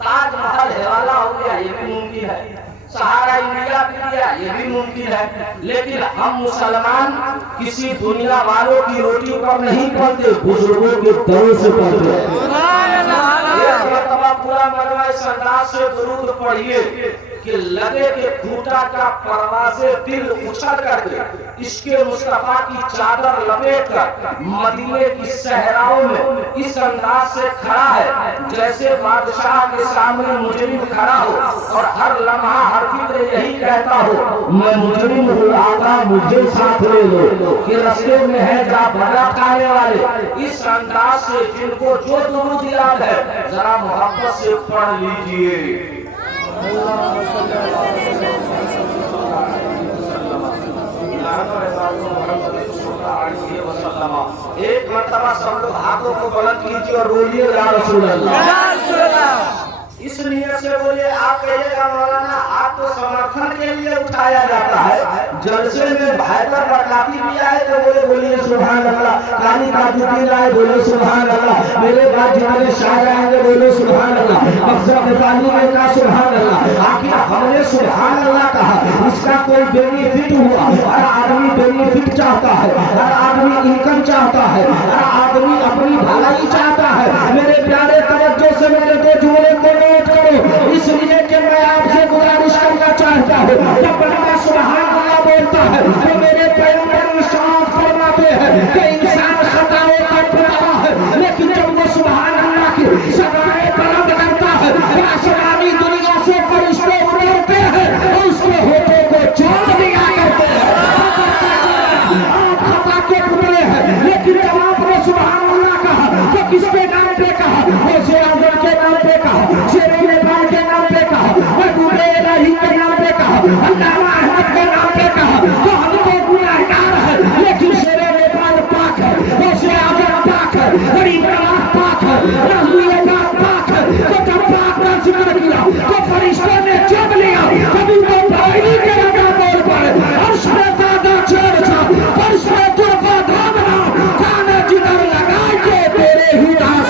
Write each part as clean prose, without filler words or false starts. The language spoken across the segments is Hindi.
ताजमहल हवाला हो गया, ये भी मुमकिन है। सहारा इंडिया भी दिया, ये भी मुमकिन है। लेकिन हम मुसलमान किसी दुनिया वालों की रोटी पर नहीं पलते, बुजुर्गों के दरों से पलते हैं। पूरा मरवा इस अंदाज से दुरूद पढ़िए कि लगे कि खूंटा का परवाज़े दिल उछल करके इसके मुस्तफा की चादर लपेट कर मदीने की सहराओं में इस अंदाज से खड़ा है जैसे बादशाह के सामने मुजरिम खड़ा हो और हर लम्हा हर फिक्र यही कहता हो, मैं मुजरिम हूँ आका मुझे साथ ले लो, कि रास्ते में है जा बड़ा खाने वाले। इस अंदाज से जिनको जो दुरूद याद है जरा मोहब्बत से पढ़ लीजिए। एक मर्तबा सब लोग हाथों को बुलंद कीजिए और बोलिए या रसूल अल्लाह। इस नियत से बोलिए, आप कहिएगा मौलाना आप तो समर्थन के लिए उठाया जाता है, जलसे में बेहतर बरकाती भी आए तो बोलिए सुभान अल्लाह, काली ताजुद्दीन आए बोले सुभान अल्लाह, मेरे बाद जितने शायर आएंगे बोले सुभान अल्लाह, अफजल नेपाली ने कहा सुभान अल्लाह। आखिर हमने सुभान अल्लाह कहा, इसका कोई बेनिफिट हुआ? हर आदमी बेनिफिट चाहता है, हर आदमी इनकम चाहता है, हर आदमी अपनी भलाई चाहता है। मेरे प्यारे तवज्जो से मेरे दो जुमले को नोट करो, इसलिए कि मैं आपसे गुजारिश करना चाहता हूँ, जब बंदा सुभान अल्लाह बोलता है तो मेरे पैगंबर इरशाद फरमाते हैं कि इंसान खताओं का पुतला है, लेकिन जब वो सुभान अल्लाह की सदाएं बुलंद करता है तो आसमानी दुनिया से फरिश्ते उतरते हैं और उसके होठों को छोड़ दिया करते हैं। आप खता के पुतले हैं, लेकिन जब आपने सुभान अल्लाह कहा तो किसके नाम पे कहा? गौसे आज़म के नाम पे कहा, शेरे नेपाल के नाम पे कहा, महबूबे इलाही के नाम पे कहा, अल्लामा अहमद के नाम पे कहा। तो हम तो गुनाहगार है, लेकिन शेरे नेपाल पाक है, गौसे आज़म पाक है, गरीब नवाज पाक है, रहमत पाक है। तो जब पाक का जिक्र किया तो फरिश्तों ने जब लिया, कभी तो भाई के लगा बोल पड़े, अर्श में ज़्यादा छेड़छाड़, फर्श में तुरफा धामना, जाने जिधर लगाए तेरे ही दास।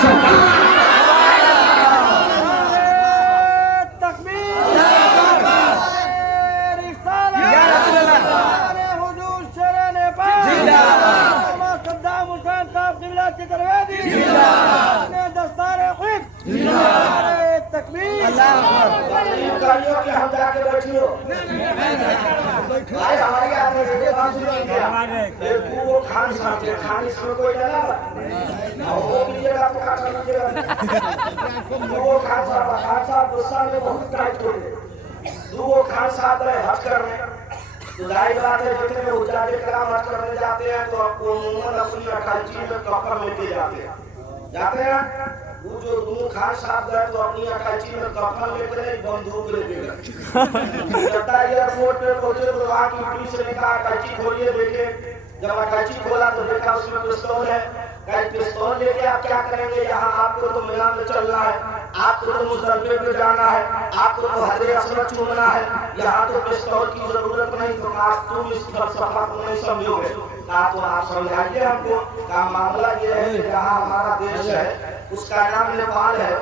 हम जाके बैठियो भाई हमारे वो खान साहब के खान इसमें कोई डाला वो लीजिएगा तो खा लीजिएगा। वो खान साहब गुस्सा में बहुत टाइट हो गए। वो खान साहब रहे हज करने तो जाहिर बात है जितने उजाले कराम हज करने जाते हैं तो आपको उन्होंने अपनी अटैची में कफन लेके जाते हैं। वो जो दोनों खान साहब गए तो अपनी अटैची में कफन लेकर बंदूक लेके गए। जब एयरपोर्ट पे पहुंचे तो वहाँ की पुलिस ने कहा अटैची खोलिए देखे। जब अटैची खोला तो देखा उसमें पिस्तौल है। कहीं पिस्तौल लेके आप क्या करेंगे? यहाँ आपको तो मिला में चलना है, आपको तो मुजफ्फरपुर पे जाना है, आपको तो हजरे असवद चूमना है, यहाँ तो पिस्तौल की जरूरत नहीं। तो आज तुम इस फलसफा को नहीं समझोगे, कहा तो आप समझाइए हमको। का मामला ये है कि जहाँ हमारा देश है उसका नाम नेपाल है,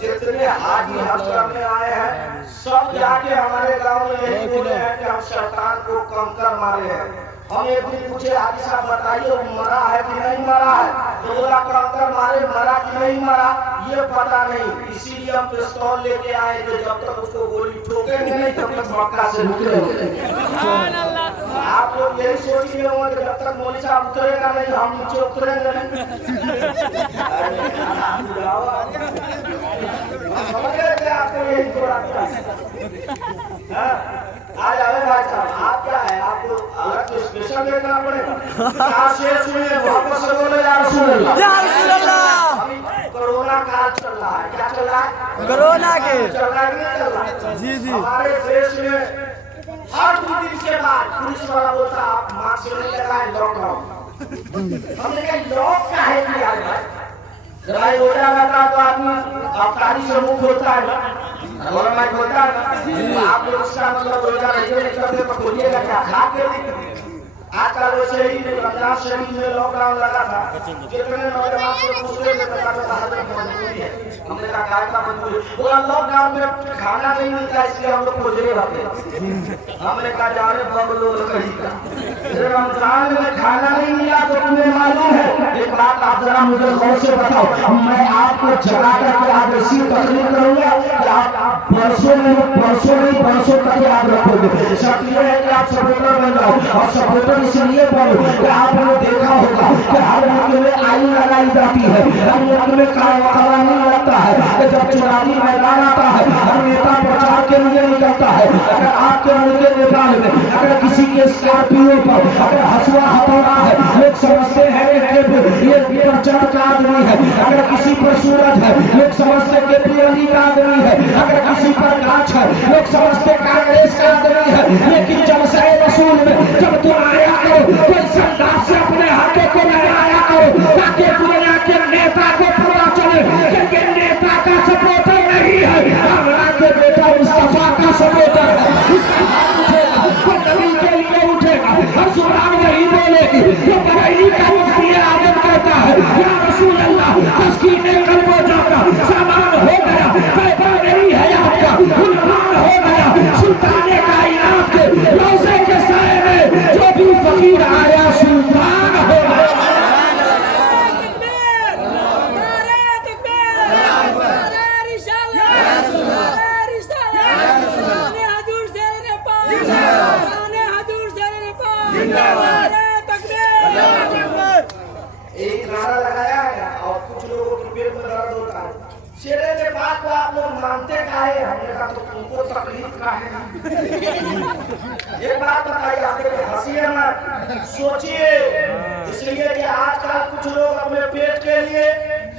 जितने हाजी हज करने आए हैं सब जाके हमारे गांव में यही बोले हैं कि हम शैतान को कम कर मारे हैं। हम एक दिन पूछे हाजी साहब बताइए वो मरा है कि नहीं मरा है? तो बोला कंकर मारे मरा कि नहीं मरा ये पता नहीं, इसीलिए हम पिस्तौल लेके आए थे। जब तक उसको गोली ठोकेंगे नहीं तब तक मक्का से निकलेंगे। आप लोग यही सोच रहे होंगे जब तक मौलवी साहब उतरेगा नहीं हम नीचे उतरेंगे नहीं। आपको यही थोड़ा आज आवे भाई साहब आप क्या है? आपको अलग से स्पेशल देखना पड़ेगा। आप शेर सुनिए, वापस से बोले या रसूल अल्लाह। कोरोना काल चल रहा है, क्या चल रहा है? कोरोना के चल रहा है कि नहीं चल रहा है? जी जी। हमारे देश में हर 2 दिन के बाद पुलिस वाला बोलता आप मास्क नहीं लगाए लॉकडाउन। हमने कहा लॉक का है कि आज भाई रोजा लगा तो आदमी अवतारी से मुख होता है और मैं बोलता आप लोग इसका मतलब रोजा नहीं करते तो खोलिएगा क्या? खा के आजकल वैसे ही रमजान शरीफ में लॉकडाउन लगा था, जितने नौजवान से पूछते थे मजबूरी है, हमने कहा काय का मजबूरी, बोला लॉकडाउन में खाना नहीं मिलता इसलिए हम लोग खोजने रहते। हमने कहा जाने बगलो कहीं का रमजान में खाना नहीं मिला तो तुम्हें मालूम है, एक बात आप जरा मुझे गौर से बताओ, मैं आपको जगा करके आज ऐसी तकलीफ करूंगा कि आप परसों तक याद रखोगे। शर्त यह है कि आप सपोर्टर बन जाओ, और सपोर्टर इसलिए बनो कि आपने देखा होगा कि हर मुल्क में आईन लगाई जाती है, हर मुल्क में कानून लगता है कि जब चुनावी मैदान आता है हर नेता प्रचार के लिए निकलता है। अगर आपके मुल्क नेपाल में अगर किसी के स्कॉर्पियो पर अगर हसुआ हथौड़ा है, लोग समझते हैं ये प्रचार का आदमी है। अगर किसी पर सूरज है, लोग समझते हैं कि अली का आदमी है। अगर किसी पर गाछ है, लोग समझते कांग्रेस का आदमी है। लेकिन जलसा रसूल में जब तुम आया करो तो इस अंदाज से अपने हाथों को लगाया करो ताकि दुनिया के नेता को पता चले कि नेता का सपोर्टर नहीं है, अल्लाह के बेटा मुस्तफा का सपोर्टर है। इसका हाथ उठेगा, वो नबी के लिए उठेगा, हर जुबान वही बोलेगी जो बरेली का मुफ्ती आदम कहता है या रसूल अल्लाह तस्कीने कल्बो जाता सामान हो गया, पैदा नहीं है आपका गुलमान हो गया, सुल्ताने कायनात के रोज़े के साए में जो भी फकीर आया सुल्तान हो गया। एक नारा लगाया है और कुछ लोगों के पेट में दर्द होता है, शेरे के बात को आप लोग मानते काहे? हमने कहा तो उनको तकलीफ का है। एक बात बताइए, आपके हंसिए मत, सोचिए, इसलिए कि आजकल कुछ लोग अपने पेट के लिए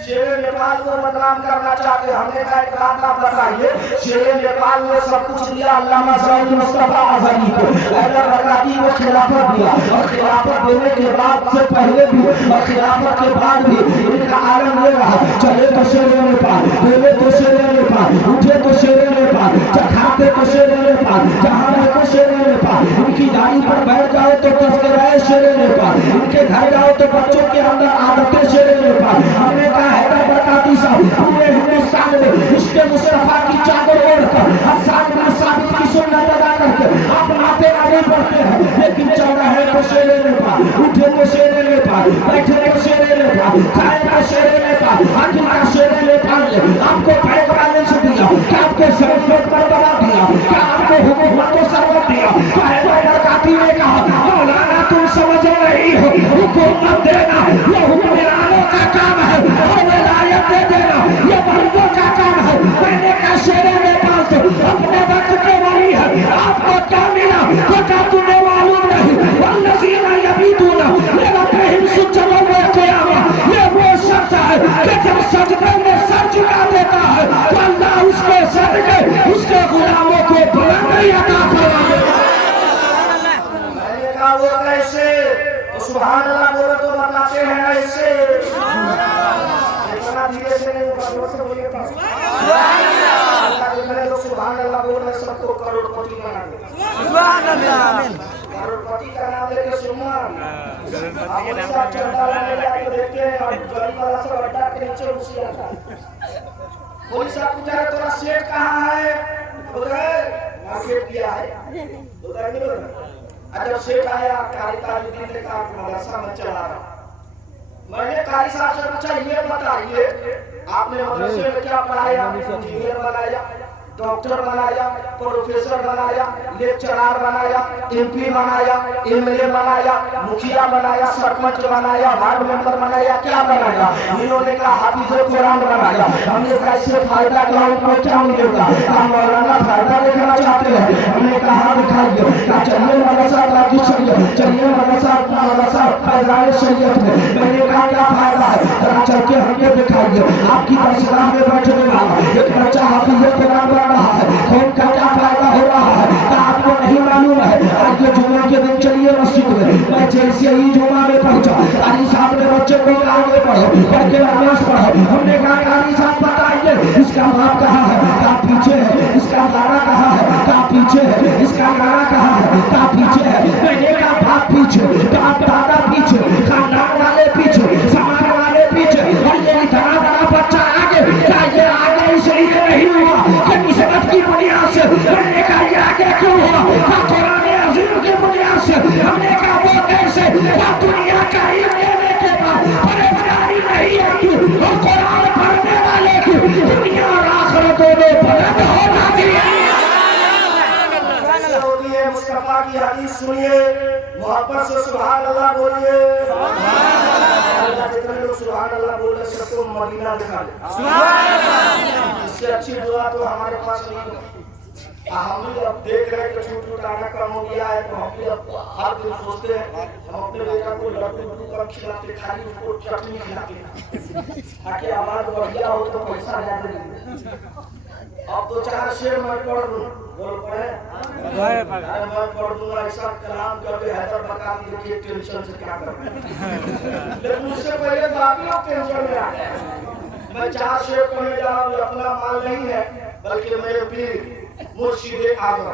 शेरे नेपाल को बदनाम करना चाहते हैं। हमने कहा एक बात आप बताइए, शेरे नेपाल ने सब कुछ दिया अल्लामा ज़ैनुल मुस्तफा आज़ादी को, हैदर बरकाती को खिलाफत दिया, और खिलाफत देने के बाद से पहले भी और खिलाफत के बाद भी इनका आलम ये रहा, चले तो शेरे नेपाल, बोले तो शेरे नेपाल, उठे तो शेरे नेपाल, चखाते तो शेरे नेपाल, जहाँ तो शेरे नेपाल, इनकी गाड़ी पर बैठ जाओ तो तस्कराए शेरे नेपाल, इनके घर जाओ तो बच्चों के अंदर आदतें शेरे नेपाल। हमने कहा हैदर बरकाती साहब पूरे हिंदुस्तान में इसके मुस्तफा की चादर ओढ़कर हसन बिन साबित की सुन्नत अदा करके आप नाते आगे बढ़ते हैं, लेकिन चल रहे तो शेरे नेपाल, उठे तो शेरे नेपाल, बैठे तो शेरे नेपाल, खाए तो शेरे नेपाल, आखिर का शेरे नेपाल ने आपको बैंक बैलेंस दिया, क्या आपके सर्टिफिकेट पर बना दिया, क्या आपको हुकूमत को सर्वत दिया? तो हैदर बरकाती ने कहा मौलाना तुम समझ रही हो, हुकूमत देना ये हुक्मरानों का काम है और विलायत दे देना ये बंदों का काम है। मैंने कहा शेरे नेपाल तो अपने वक्त के वही है, आपको क्या मिला तो क्या तुम्हें मालूम नहीं? वल्लज़ीना यबीतूना लिरब्बिहिम सुज्जदन व क़ियामा, ये वो शख्स है कि जब सजदे में सर झुका देता है तो अल्लाह उसके सदके उसके गुलामों को बुलंदी अता फरमाएगा। मैंने कहा वो कैसे? सुभान अल्लाह बोलो तो बताते हैं ऐसे, इतना धीरे से नहीं जोर से बोलिए सुभान अल्लाह। जितने लोग सुभान अल्लाह बोल रहे सबको करोड़पति बना दे, सुभान अल्लाह। करोड़पति का नाम लेके सुनना, आप सब चंदा लेने जाके देखते हैं और गरीब वाला सब अड्डा के नीचे घुस जाता है। पुलिस आप पूछा है तोरा सेठ कहाँ है? बोल रहे मार्केट किया है, उधर नहीं बोल रहा। जब सेठ आया कारी ताजुद्दीन ने कहा मदरसा में चला रहा, मैंने कारी साहब से पूछा ये बताइए आपने मदरसे में क्या पढ़ाया? इंजीनियर बनाया, डॉक्टर बनाया, प्रोफेसर बनाया, लेक्चरर बनाया, एमपी बनाया, एमएलए बनाया, मुखिया बनाया, सरपंच बनाया, वार्ड मेंबर बनाया, क्या बनाया? इन्होंने कहा हाफिज़ कुरान बनाया। हमने कहा इससे फायदा क्या उनको क्या मिलेगा? क्या मौलाना फायदा देखना चाहते हैं? हमने कहा दिखाइए, क्या चलिए मदरसा लागी शरीयत, चलिए मदरसा फैजान शरीयत में। मैंने कहा क्या फायदा है? जरा चल के हमको दिखाइए। आपकी दरसगाह में बैठने वाला एक बच्चा हाफिज़ कुरान रहा है, कौन का क्या फायदा हो रहा है? क्या आपको नहीं मालूम है? आज के जुम्मे के दिन चलिए मस्जिद में, मैं जैसे ही जुम्मा में पहुंचा कारी साहब ने बच्चे को आगे पढ़ो, पढ़ के नमाज पढ़ो। हमने कहा कारी साहब बताइए इसका बाप कहाँ है? क्या पीछे है? इसका गाना कहाँ है? क्या पीछे है? इसका गाना कहाँ है? क्या पीछे है? मैंने कहा बाप पीछे, पीछे, खानदान वाले पीछे, समाज वाले पीछे, और ये इतना बड़ा बच्चा आगे, क्या ये आगे इसलिए नहीं हुआ कि किस्मत की बुनियाद से? हमने कहा ये आगे क्यों हुआ? कुरान अज़ीम की बुनियाद से। हमने कहा वो कैसे? दुनिया का इल्म लेने के बाद परेशानी नहीं आती, और कुरान पढ़ने वाले की दुनिया और आखिरत दोनों बुलंद हो जाती है। मुस्तफा की हदीस सुनिए, मोहब्बत से सुभान अल्लाह बोलिए। जितने लोग सुभान अल्लाह बोल रहे सबको मदीना दिखा दे। इससे अच्छी दुआ तो हमारे पास नहीं है। हम भी अब देख रहे हैं कि छूट आना कम हो गया है, तो हम भी अब हर दिन सोचते हैं हम अपने बेटा को लड्डू कम खिलाते, खाली उसको चटनी खिलाते ताकि आवाज बढ़िया हो तो पैसा ज्यादा मिले। अब तो 4 शेर मैं पढ़ दूं, बोल पड़े मैं पढ़ दूंगा ऐसा कलाम कर हैदर बता देखिए टेंशन से क्या कर। लेकिन उससे पहले बाकी लोग टेंशन में आ गए। मैं 4 शेर पढ़ने जा रहा हूँ, अपना माल नहीं है बल्कि मेरे पीर मुर्शिद आज़म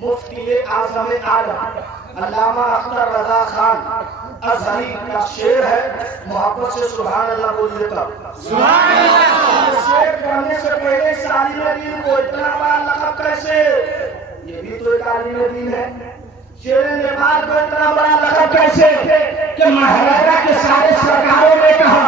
मुफ्ती आज़म आलम अल्लामा अख्तर रज़ा खान अज़हरी का शेर है। मोहब्बत से सुभान अल्लाह बोलिए तब सुभान अल्लाह। शेर पढ़ने से पहले सालिम दीन को इतना बड़ा लक़ब कैसे? ये भी तो एक आलिम दीन है। शेर नेपाल को इतना बड़ा लक़ब कैसे कि महाराजा के सारे सरकारों ने कहा,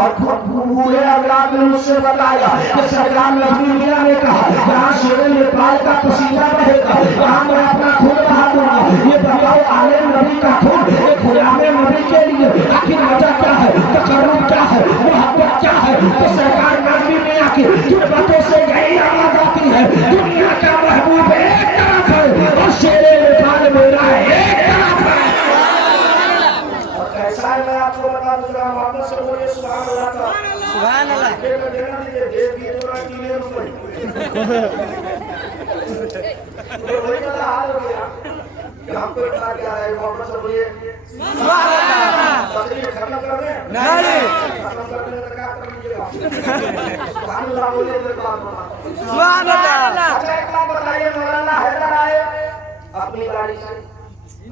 और खुद बूढ़े औलाद ने मुझसे बताया कि सरकार नबी मियां ने कहा जहाँ शेर नेपाल का पसीना बहेगा वहाँ मैं अपना खून बहा दूंगा। ये बताओ आलिम नबी का खून एक गुलाम नबी के लिए आखिर वजह क्या है? तकर्रुब क्या है? मोहब्बत क्या है? तो सरकार नबी मियां की जुर्बतों से यही आवाज आती है, दुनिया का महबूब एक तरफ है और शेर नेपाल मेरा एक तरफ है। कैसा है मैं आपको बता दूंगा, मोहब्बत से बोलिए सुभान अल्लाह का सुभान अल्लाह। देना दीजिए दे दिए तो ना किले रुपए तो वही वाला हाल हो गया कि हमको इतना क्या है। मोहब्बत से बोलिए सुभान अल्लाह। तकरीर खत्म कर दें? नहीं, खत्म कर दें तो क्या कर लीजिएगा? सुभान अल्लाह बोलिए तो बात सुभान अल्लाह। अच्छा एक बात बताइए, मौलाना हैदर आए अपनी गाड़ी से,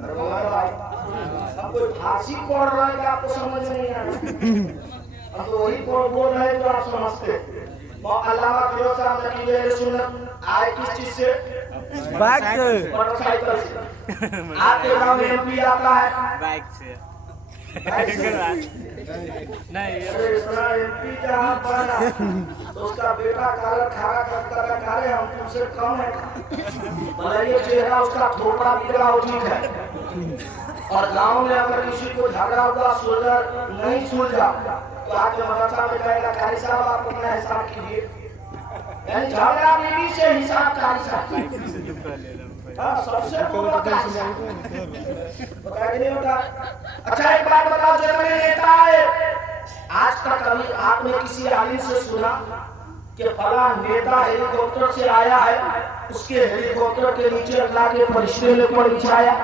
अरे मौलाना भाई अब कोई फांसी पढ़ रहा है कि आपको समझ नहीं आ रहा? हम तो वही बोल रहे हैं जो आप समझते। अल्लामा फिरोज साहब नकीले सुन्नत आए किस चीज से? बाइक से, मोटरसाइकिल से। आपके गांव में एमपी आता है बाइक से। नहीं इतना एमपी जहाँ बना तो उसका बेटा काला खारा करता था, काले हम तुमसे कम है भले ये चेहरा उसका थोड़ा बिगड़ा हो ठीक है। और गांव में अगर किसी को झगड़ा हुआ सुलझा नहीं सुलझा तो आके मदरसा में कहेगा कारी साहब आप अपना हिसाब कीजिए, यानी झगड़ा बीवी से हिसाब कारी साहब सबसे पूरा नहीं होता। अच्छा एक बात बताओ, जितने नेता है आज तक कभी आपने किसी आलिम से सुना कि फला नेता हेलीकॉप्टर से आया है, उसके हेलीकॉप्टर के नीचे अल्लाह के फरिश्ते ने ऊपर बिछाया?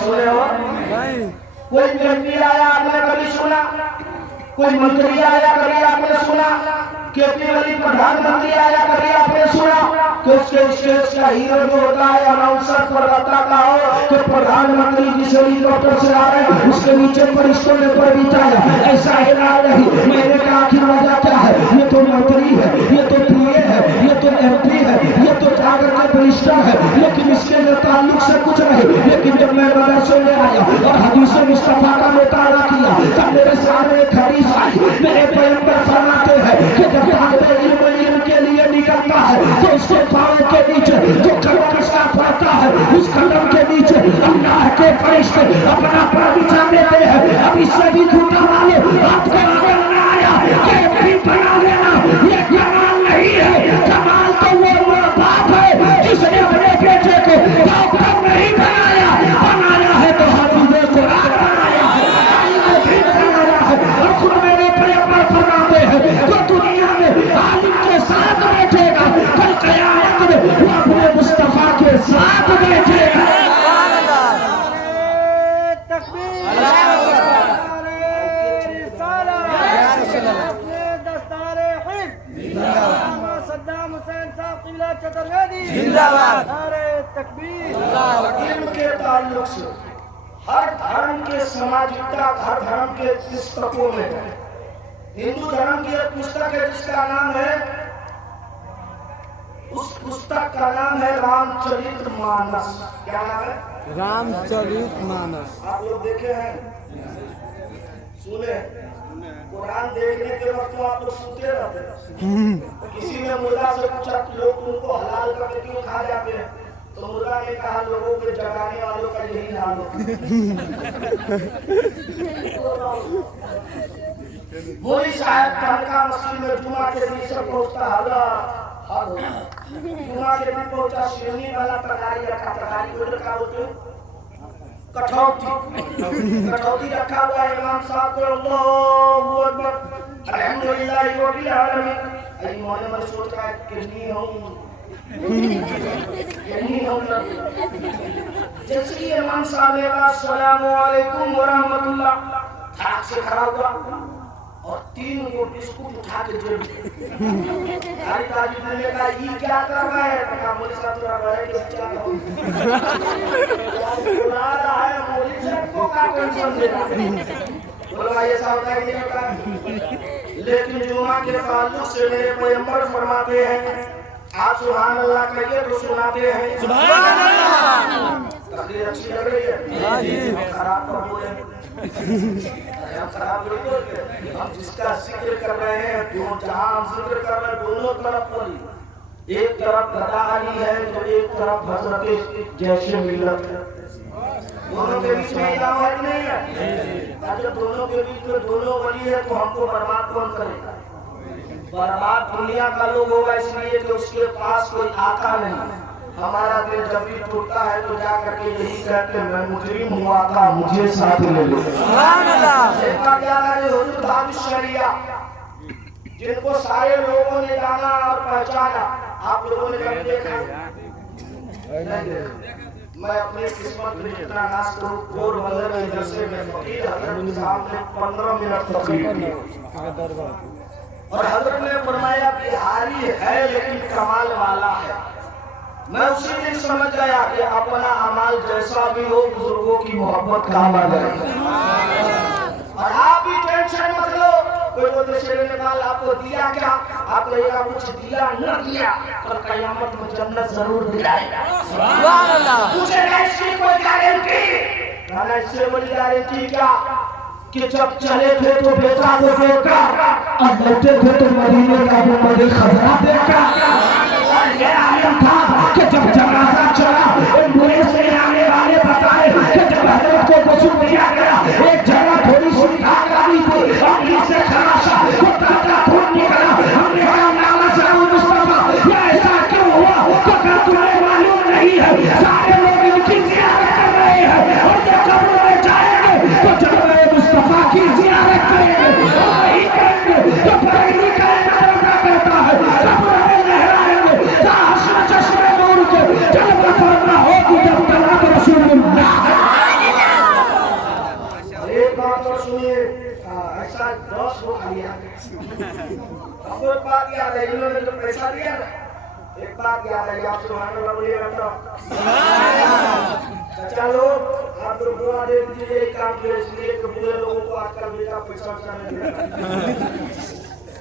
सुने हो? कोई व्यक्ति आया आपने कभी सुना? कोई मंत्री आया कभी आपने सुना? केपी वाली प्रधानमंत्री आया कभी आपने सुना? कि उसके स्टेज का हीरो जो होता है अनाउंसर पर बताता हो कि प्रधानमंत्री जिस हेलीकॉप्टर से आ रहे हैं उसके नीचे फरिश्तों ने पर बिछाया? ऐसा ऐलान नहीं। मैंने कहा आखिर वजह क्या है? ये तो मंत्री है, ये तो पीए है, ये तो एमपी है, ये तो जागर का मिनिस्टर है, लेकिन इसके ताल्लुक से कुछ नहीं। लेकिन जब मैं मदरसे में आया और हदीस मुस्तफा का मुताला किया तब मेरे सामने एक हदीस आई। मेरे पैगंबर फरमाते हैं कि जब तालिब इल्म के लिए निकलता है तो उसके पाँव के नीचे जो कदम उसका पड़ता है उस कदम के नीचे अल्लाह के फरिश्ते अपना पैर बिछा देते हैं। अब इससे भी झूठा वाले आपको आगे बनाया कि बना लेना, ये कमाल नहीं है। कमाल तो वो बाप है जिसने अपने बेटे को डॉक्टर नहीं बनाया, बनाया है तो हाफिज़ कुरान बनाया है, बनाया है। और खुद मेरे पैगंबर फरमाते हैं जो दुनिया में आलिम के साथ बैठेगा कल क़यामत में वो अपने मुस्तफा के साथ बैठेगा। जिंदाबाद। नारे तकबीर। इल्म के ताल्लुक से हर धर्म के सामाजिकता हर धर्म के पुस्तकों में है। हिंदू धर्म की एक पुस्तक है जिसका नाम है, उस पुस्तक का नाम है रामचरितमानस। क्या नाम है? रामचरितमानस। आप लोग देखे हैं, सुने? कुरान देखने के वक्त तो आप लोग सुनते रहते हैं। तो किसी ने मुर्गा से पूछा कि लोग तुमको हलाल करके क्यों खा जाते हैं, तो मुर्गा ने कहा लोगों के जगाने वालों का यही हाल है। मोदी साहब तड़का मस्जिद में जुमा के दिन सब पहुंचता हल्ला जुमा के दिन पहुंचा, श्रेणी वाला तरकारी रखा, तरकारी को रखा होते कठौती रखा हुआ है। इमाम साहब को अल्लाहू अकबर अल्हम्दुलिल्लाह रब्बिल आलमीन। आई मौने में सोच रहा है कितनी हूं जैसे ही इमाम साहब ने कहा अस्सलामु अलैकुम व रहमतुल्लाह, धड़ाक से खड़ा हुआ और 3 को बिस्कुट उठा के जेब में। ताजी ने कहा ये क्या कर रहा है? कहा मोदी साहब थोड़ा बड़े के क्या बुला रहा है, मोदी साहब को क्या टेंशन दे रहा है? बोला ये सब होता है कि नहीं होता? लेकिन जुमा के ताल्लुक से मेरे पैगंबर फरमाते हैं, आप सुभान अल्लाह कहिए तो सुनाते हैं सुभान अल्लाह। तकरीर अच्छी लग रही है? हां जी। खराब तो बोले हम खराब नहीं बोलते, हम जिसका जिक्र कर रहे हैं, जो जहां हम जिक्र कर रहे हैं दोनों तरफ बोली। एक तरफ गदा अली है तो एक तरफ हजरत जैसे मिलत है। दोनों के बीच में इलाह है कि नहीं है? जब दोनों के बीच में दोनों वली है तो हमको बर्बाद कौन करेगा? बर्बाद दुनिया का लोग होगा, इसलिए कि उसके पास कोई आका नहीं। हमारा दिल जब भी टूटता है तो जा करके यही कहते हैं मैं मुजरिम हुआ था, मुझे साथ ले लो। सुभान अल्लाह। देखा क्या है हुजूर दानिश शरिया, जिनको सारे लोगों ने जाना और पहचाना, आप लोगों ने कभी देखा? मैं अपने किस्मत में जितना नाश करूं, पोरबंदर में जैसे में फकीर हजरत साहब ने 15 मिनट तकरीर की और हजरत ने फरमाया बिहारी है लेकिन कमाल वाला है। मैं उसी दिन समझ गया कि अपना अमाल जैसा भी हो बुजुर्गों की मोहब्बत काम आ जाएगी। और आप भी टेंशन मत लो, कोई बोलते शेर निकाल आपको दिया क्या? आप कहिएगा कुछ दिया न दिया, कल कयामत में जन्नत जरूर दिलाएगा। सुभान अल्लाह। पूछेगा इसकी कोई गारंटी? ना इससे बड़ी गारंटी क्या कि जब चले थे तो बेटा को देखा और लौटे थे तो मदीने का वो बड़ी खजरा देखा। और ये आलम था कि जब जनाजा चला बुरे से आने वाले बताए कि जब हजरत को गुस्ल दिया गया, एक जगह थोड़ी सी आग लगी थी और इससे खराशा तो ताजा खून निकला। हमने कहा नामा सलाम मुस्तफा, ये ऐसा क्यों हुआ? तो क्या तुम्हें मालूम नहीं है? सारे लोग इनकी जियारत कर रहे हैं और ये कब्र में जाएंगे तो जब मुस्तफा की जियारत करेंगे और वही करेंगे तो पगड़ी का नारा कहता है कब्र में लहराएंगे हसन चश्मे नूर के जब फरमा होगी जब तलाक रसूलुल्लाह। एक बात और सुनिए, ऐसा 10 को खालिया हमको एक बात याद है, इन्होंने जो पैसा दिया ना, एक बात याद है, आप सुभान अल्लाह बोलिएगा तो चाचा लोग आप लोग दुआ दे दीजिए एक काम के लिए कि बुरे लोगों को आजकल बेटा पैसा नहीं मिलता।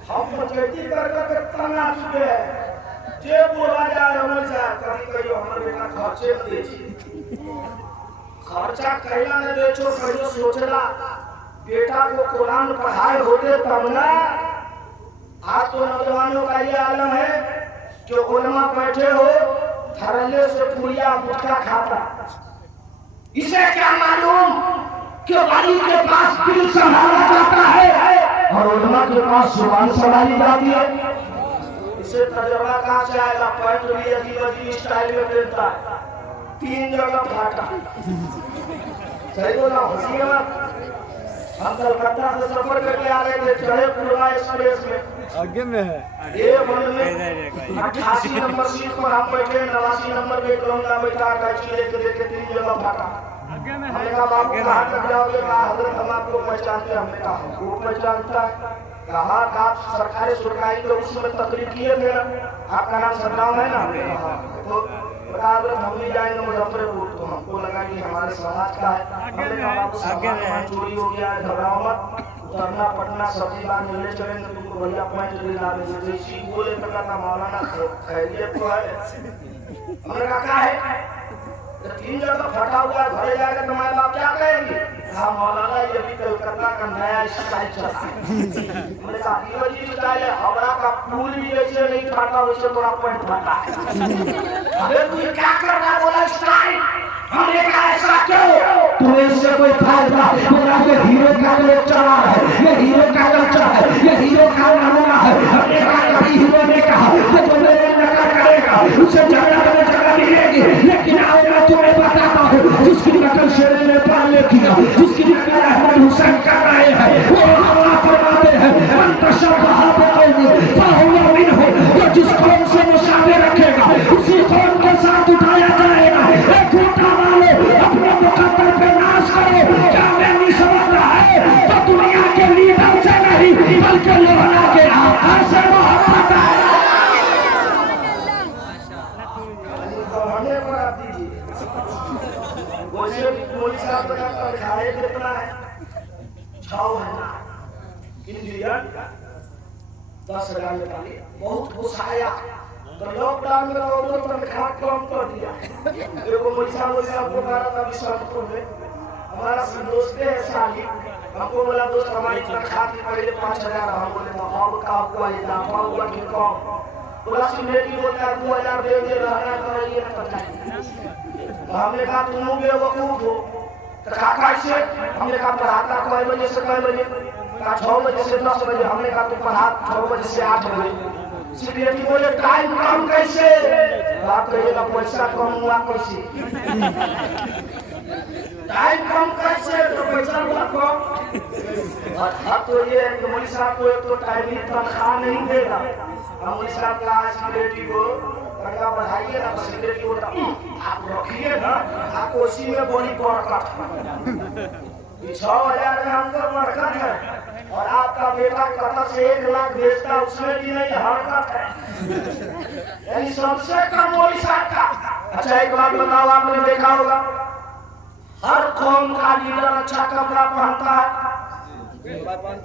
हम पंचायती कर कर तंग आ चुके हैं, जे बोला जा रहा है कभी कभी हमारे बेटा खर्चे न दे, खर्चा कहला न दे छो, कहियो सोचला बेटा को कुरान पढ़ाए होते तब ना। आज तो नौजवानों का ये आलम है कि उलमा बैठे हो धरले से पुड़िया गुटखा खाता, इसे क्या मालूम कि वली के पास दिल संभाला जाता है और उलमा के पास जुबान संभाली जाती है। इसे तजुर्बा कहाँ से आएगा? पैंट भी अजीब अजीब स्टाइल में पहनता है, 3 जगह फाटा। सही बोला? हंसी मत। हम कलकत्ता से सफर करके आ रहे थे, चढ़े पूर्वा एक्सप्रेस में, आगे में है ये बंद में 88 नंबर सीट पर हम बैठे, 89 नंबर पे लौंडा बैठा, टैक्सी लेके देखे 3 जगह फाटा। हमने कहा बाबू कहाँ तक जाओगे? कहा हजरत हम आपको पहचानते हैं। हमने कहा हमको पहचानता है? कहा आप सरकारी तो उसमें तकलीफ किए थे ना, आपका नाम सदनाम है ना? तो अगर हम भी जाएंगे मुजफ्फरपुर तो हमको लगा कि हमारे समाज का है, हमने कहा बाबू सामान चोरी हो गया, घबराओ मत, उतरना पटना सब्जी लाने मिलने चलेंगे, तुमको बढ़िया पॉइंट दिला देंगे। इसी बोले तो कहता मौलाना खैरियत तो है। हमने कहा क्या है, तो 3 जगह फटा हुआ है, घरे जाएगा तो माँ बाप क्या कहेंगे? हाँ मौलाना ये भी कलकत्ता का नया स्टाइल चला है। हमने कहा ये स्टाइल है, हावड़ा का पुल भी जैसे नहीं फटा वैसे थोड़ा पॉइंट फटा है। अबे तू ये क्या कर रहा है? बोला स्टाइल। हमने कहा ऐसा क्यों? तुम्हें इससे कोई फायदा? बोला ये हीरो का कल्चर है, ये हीरो का कल्चर है, ये हीरो का नमूना है। हमने कहा कभी हीरो ने कहा कि जो मेरे नकल करेगा उसे जगह मिलेगी, लेकिन आओ मैं तुम्हें बताता हूँ जिसकी नकल शेर ने पाले किया, जिसकी नकल अहमद हुसैन कर रहे हैं, वो अल्लाह फरमाते हैं मन तशब्बह बिक़ौमिन फहुवा मिनहुम, जो जिस कौम से मुशाबे रखेगा उसी कौम के साथ उठाया जाएगा। झूठा वाले अपने मुकद्दर पे नाश करो, क्या मैं नहीं समझता है तो दुनिया के लीडर से नहीं बल्कि लोहरा के आका से मोहब्बत है। हमें बना दीजिए वैसे मोदी साहब का तनख्वाह कितना है? 6 महीना इंडियन 10,000 निकाली, बहुत घुसाया तो लॉकडाउन में लोगों को तनख्वाह कम कर दिया। देखो मोदी साहब को कहा था विश्वासपुर में, हमारा दोस्त है साली, हमको बोला दोस्त हमारी तनख्वाह थी पहले 5,000, हम बोले अब का हुआ इजाफा हुआ कि कम? बोला सिमरेटी बोलता 2,000 दे रहना कराइए ना करता। हमने कहा तुम बेवकूफ हो तो कैसे? हमने कहा पढ़ाता कै बजे से कै बजे? कहा 6 बजे से 10 बजे। हमने कहा तुम पढ़ा 6 बजे से 8 बजे। सिक्योरिटी बोले टाइम कम कैसे? बात कहिएगा पैसा कम हुआ कैसे? टाइम कम कैसे तो पैसा हुआ कम? और तो ये मोदी साहब को एक तो टाइम तनख्वाह नहीं देगा। मोदी साहब का सिक्योरिटी को तनख्वाह बढ़ाइए ना, सिक्योरिटी बोलता आप रखिए ना, आपको उसी में बड़ी बरकत है। 6,000 में हमको बरकत है और आपका बेटा कतर से 1 लाख भेजता उसमें भी नहीं हरकत है। यानी सबसे कम मोदी साहब का। अच्छा एक बात बताओ, आपने देखा होगा हर कौम का लीडर अच्छा कपड़ा पहनता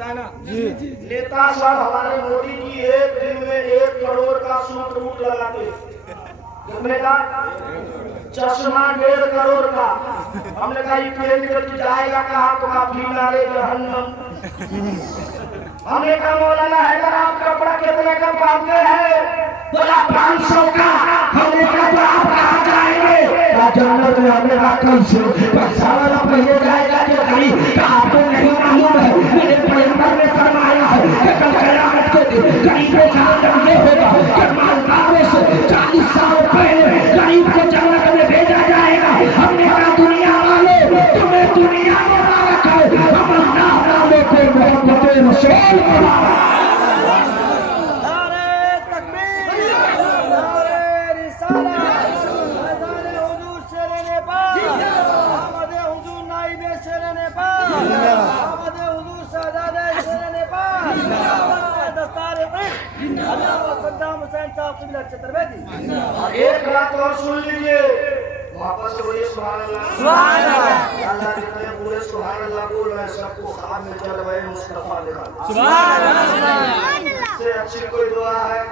है ना जी। नेता सब हमारे मोदी जी एक दिन में 1 करोड़ का सूट लगाते, कितने का? चश्मा 1.5 करोड़ का। हमने कहा ये पहन के तू जाएगा कहाँ? तो काफी नारे जहन्नम। हमने कहा मौलाना हैदर आप कपड़ा कितने का पहनते हैं? बोला 500 का। हमने कहा तो आप कहाँ जाएंगे? जाना तो हमें कल से पैसा वाला पहले जाएगा कि नहीं? आपको नहीं मालूम है मेरे पैगंबर ने फरमाया है कि कल क़यामत के दिन गरीब को जहन्नम ये होगा कि मालदारों से 40 साल पहले गरीब को जन्नत में भेजा जाएगा। हमने कहा दुनिया वालों तुम्हें दुनिया मुबारक है, हम अल्लाह वालों को मोहब्बत रसूल मुबारक। एक बात और सुन लीजिए, वापस से बोलिए सुभान अल्लाह। सुभान अल्लाह। अल्लाह जितने पूरे सुभान अल्लाह बोल रहे हैं सबको खाब में चल रहे मुस्तफा देखा। सुभान अल्लाह। से अच्छी कोई दुआ है?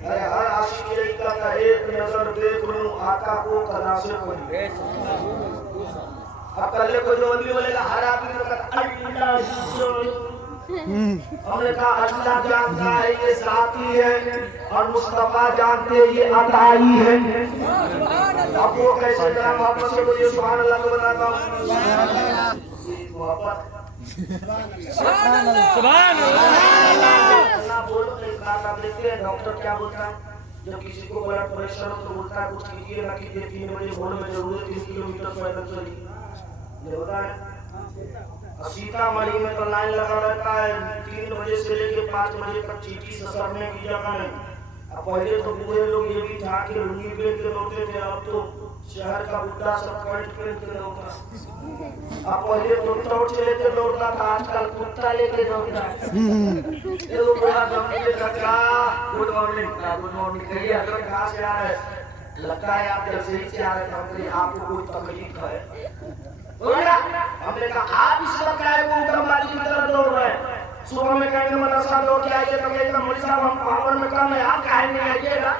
अरे हर आशिक यही कहता है एक नजर देख लूं आका को कदा से कोई। अब कल को जो बंदी बोलेगा हर आदमी को कहता अल्लाह। हमने कहा अल्लाह जानता है ये साथी है और मुस्तफा जानते हैं ये अताई है। अब वो कैसे करा? वापस से बोलिए सुभान अल्लाह को बताता हूँ। सुभान अल्लाह बोलो नहीं कहा। देखते हैं डॉक्टर क्या बोलता है, जब किसी को ब्लड प्रेशर हो तो बोलता है कुछ कीजिए ना कीजिए, 3 बजे भोर में जरूर 3 किलोमीटर पैदल चलिए, ये होता है। सीतामढ़ी में तो लाइन लगा रहता है 3 बजे से लेकर 5 बजे तक चीटी ससरने की जगह नहीं। अब पहले तो बूढ़े लोग ये भी था कि लुंगी पहन के दौड़ते थे, अब तो शहर का बुढ़ा सब पैंट पहन के दौड़ता। अब पहले तो टॉर्च लेके दौड़ता था, आजकल कुत्ता लेके दौड़ता है। ये लोग बड़ा गुड मॉर्निंग कहिए, कहाँ से आ रहे? लगता है आप जैसे ही से आ रहे थे, हमने आपको कोई तकलीफ है बोला। हमने कहा आप इस वक्त आए को उग्रवादी की तरफ दौड़ रहे हैं। सुबह में कहेंगे मदरसा दौड़ के आइए, तो कहेगा मौलवी साहब हम पावर में काम है, आप काहे नहीं आइएगा।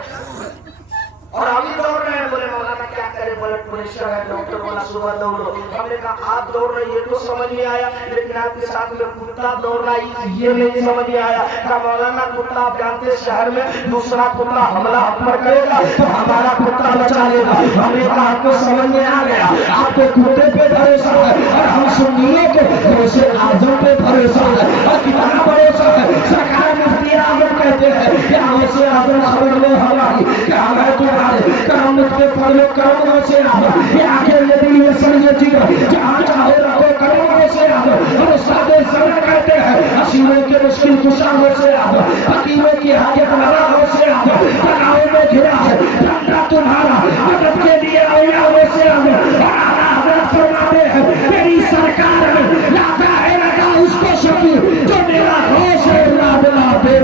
और अभी दौड़ रहे हैं, बोले मौलाना क्या करें, ब्लड प्रेशर है, डॉक्टर बोला सुबह दौड़ो। हमने कहा आप दौड़ रहे ये तो समझ नहीं आया, लेकिन आपके साथ में कुत्ता दौड़ रहा है ये नहीं समझ नहीं आया। कहा मौलाना कुत्ता आप जानते शहर में दूसरा कुत्ता हमला हम पर करेगा तो हमारा कुत्ता बचा लेगा। हमने कहा आपको समझ में आ गया, आपको कुत्ते पे भरोसा है और हम सुन्नियों को गौसे आजम पे भरोसा है। और कितना भरोसा है, सरकार मुफ्ती आजम कहते हैं कि गौसे आजम खबर लो हमारी, क्या हमारे करम पे फलो करोड़ों से आदम ये आखिर यदि ये समझे चीज़ जहाँ चाहे रखो करोड़ों से आदम। और सादे समय कहते हैं असीमों के मुश्किल कुशाओं से आदम, फकीरों की हाजत लगाओ से आदम, तनाव में घिरा है डंडा तुम्हारा मदद के लिए औलियाओं से आदम। और आला हज़रत फरमाते हैं तेरी सरकार में लाता है लगा उसको शफी जो मेरा होश है लादला दे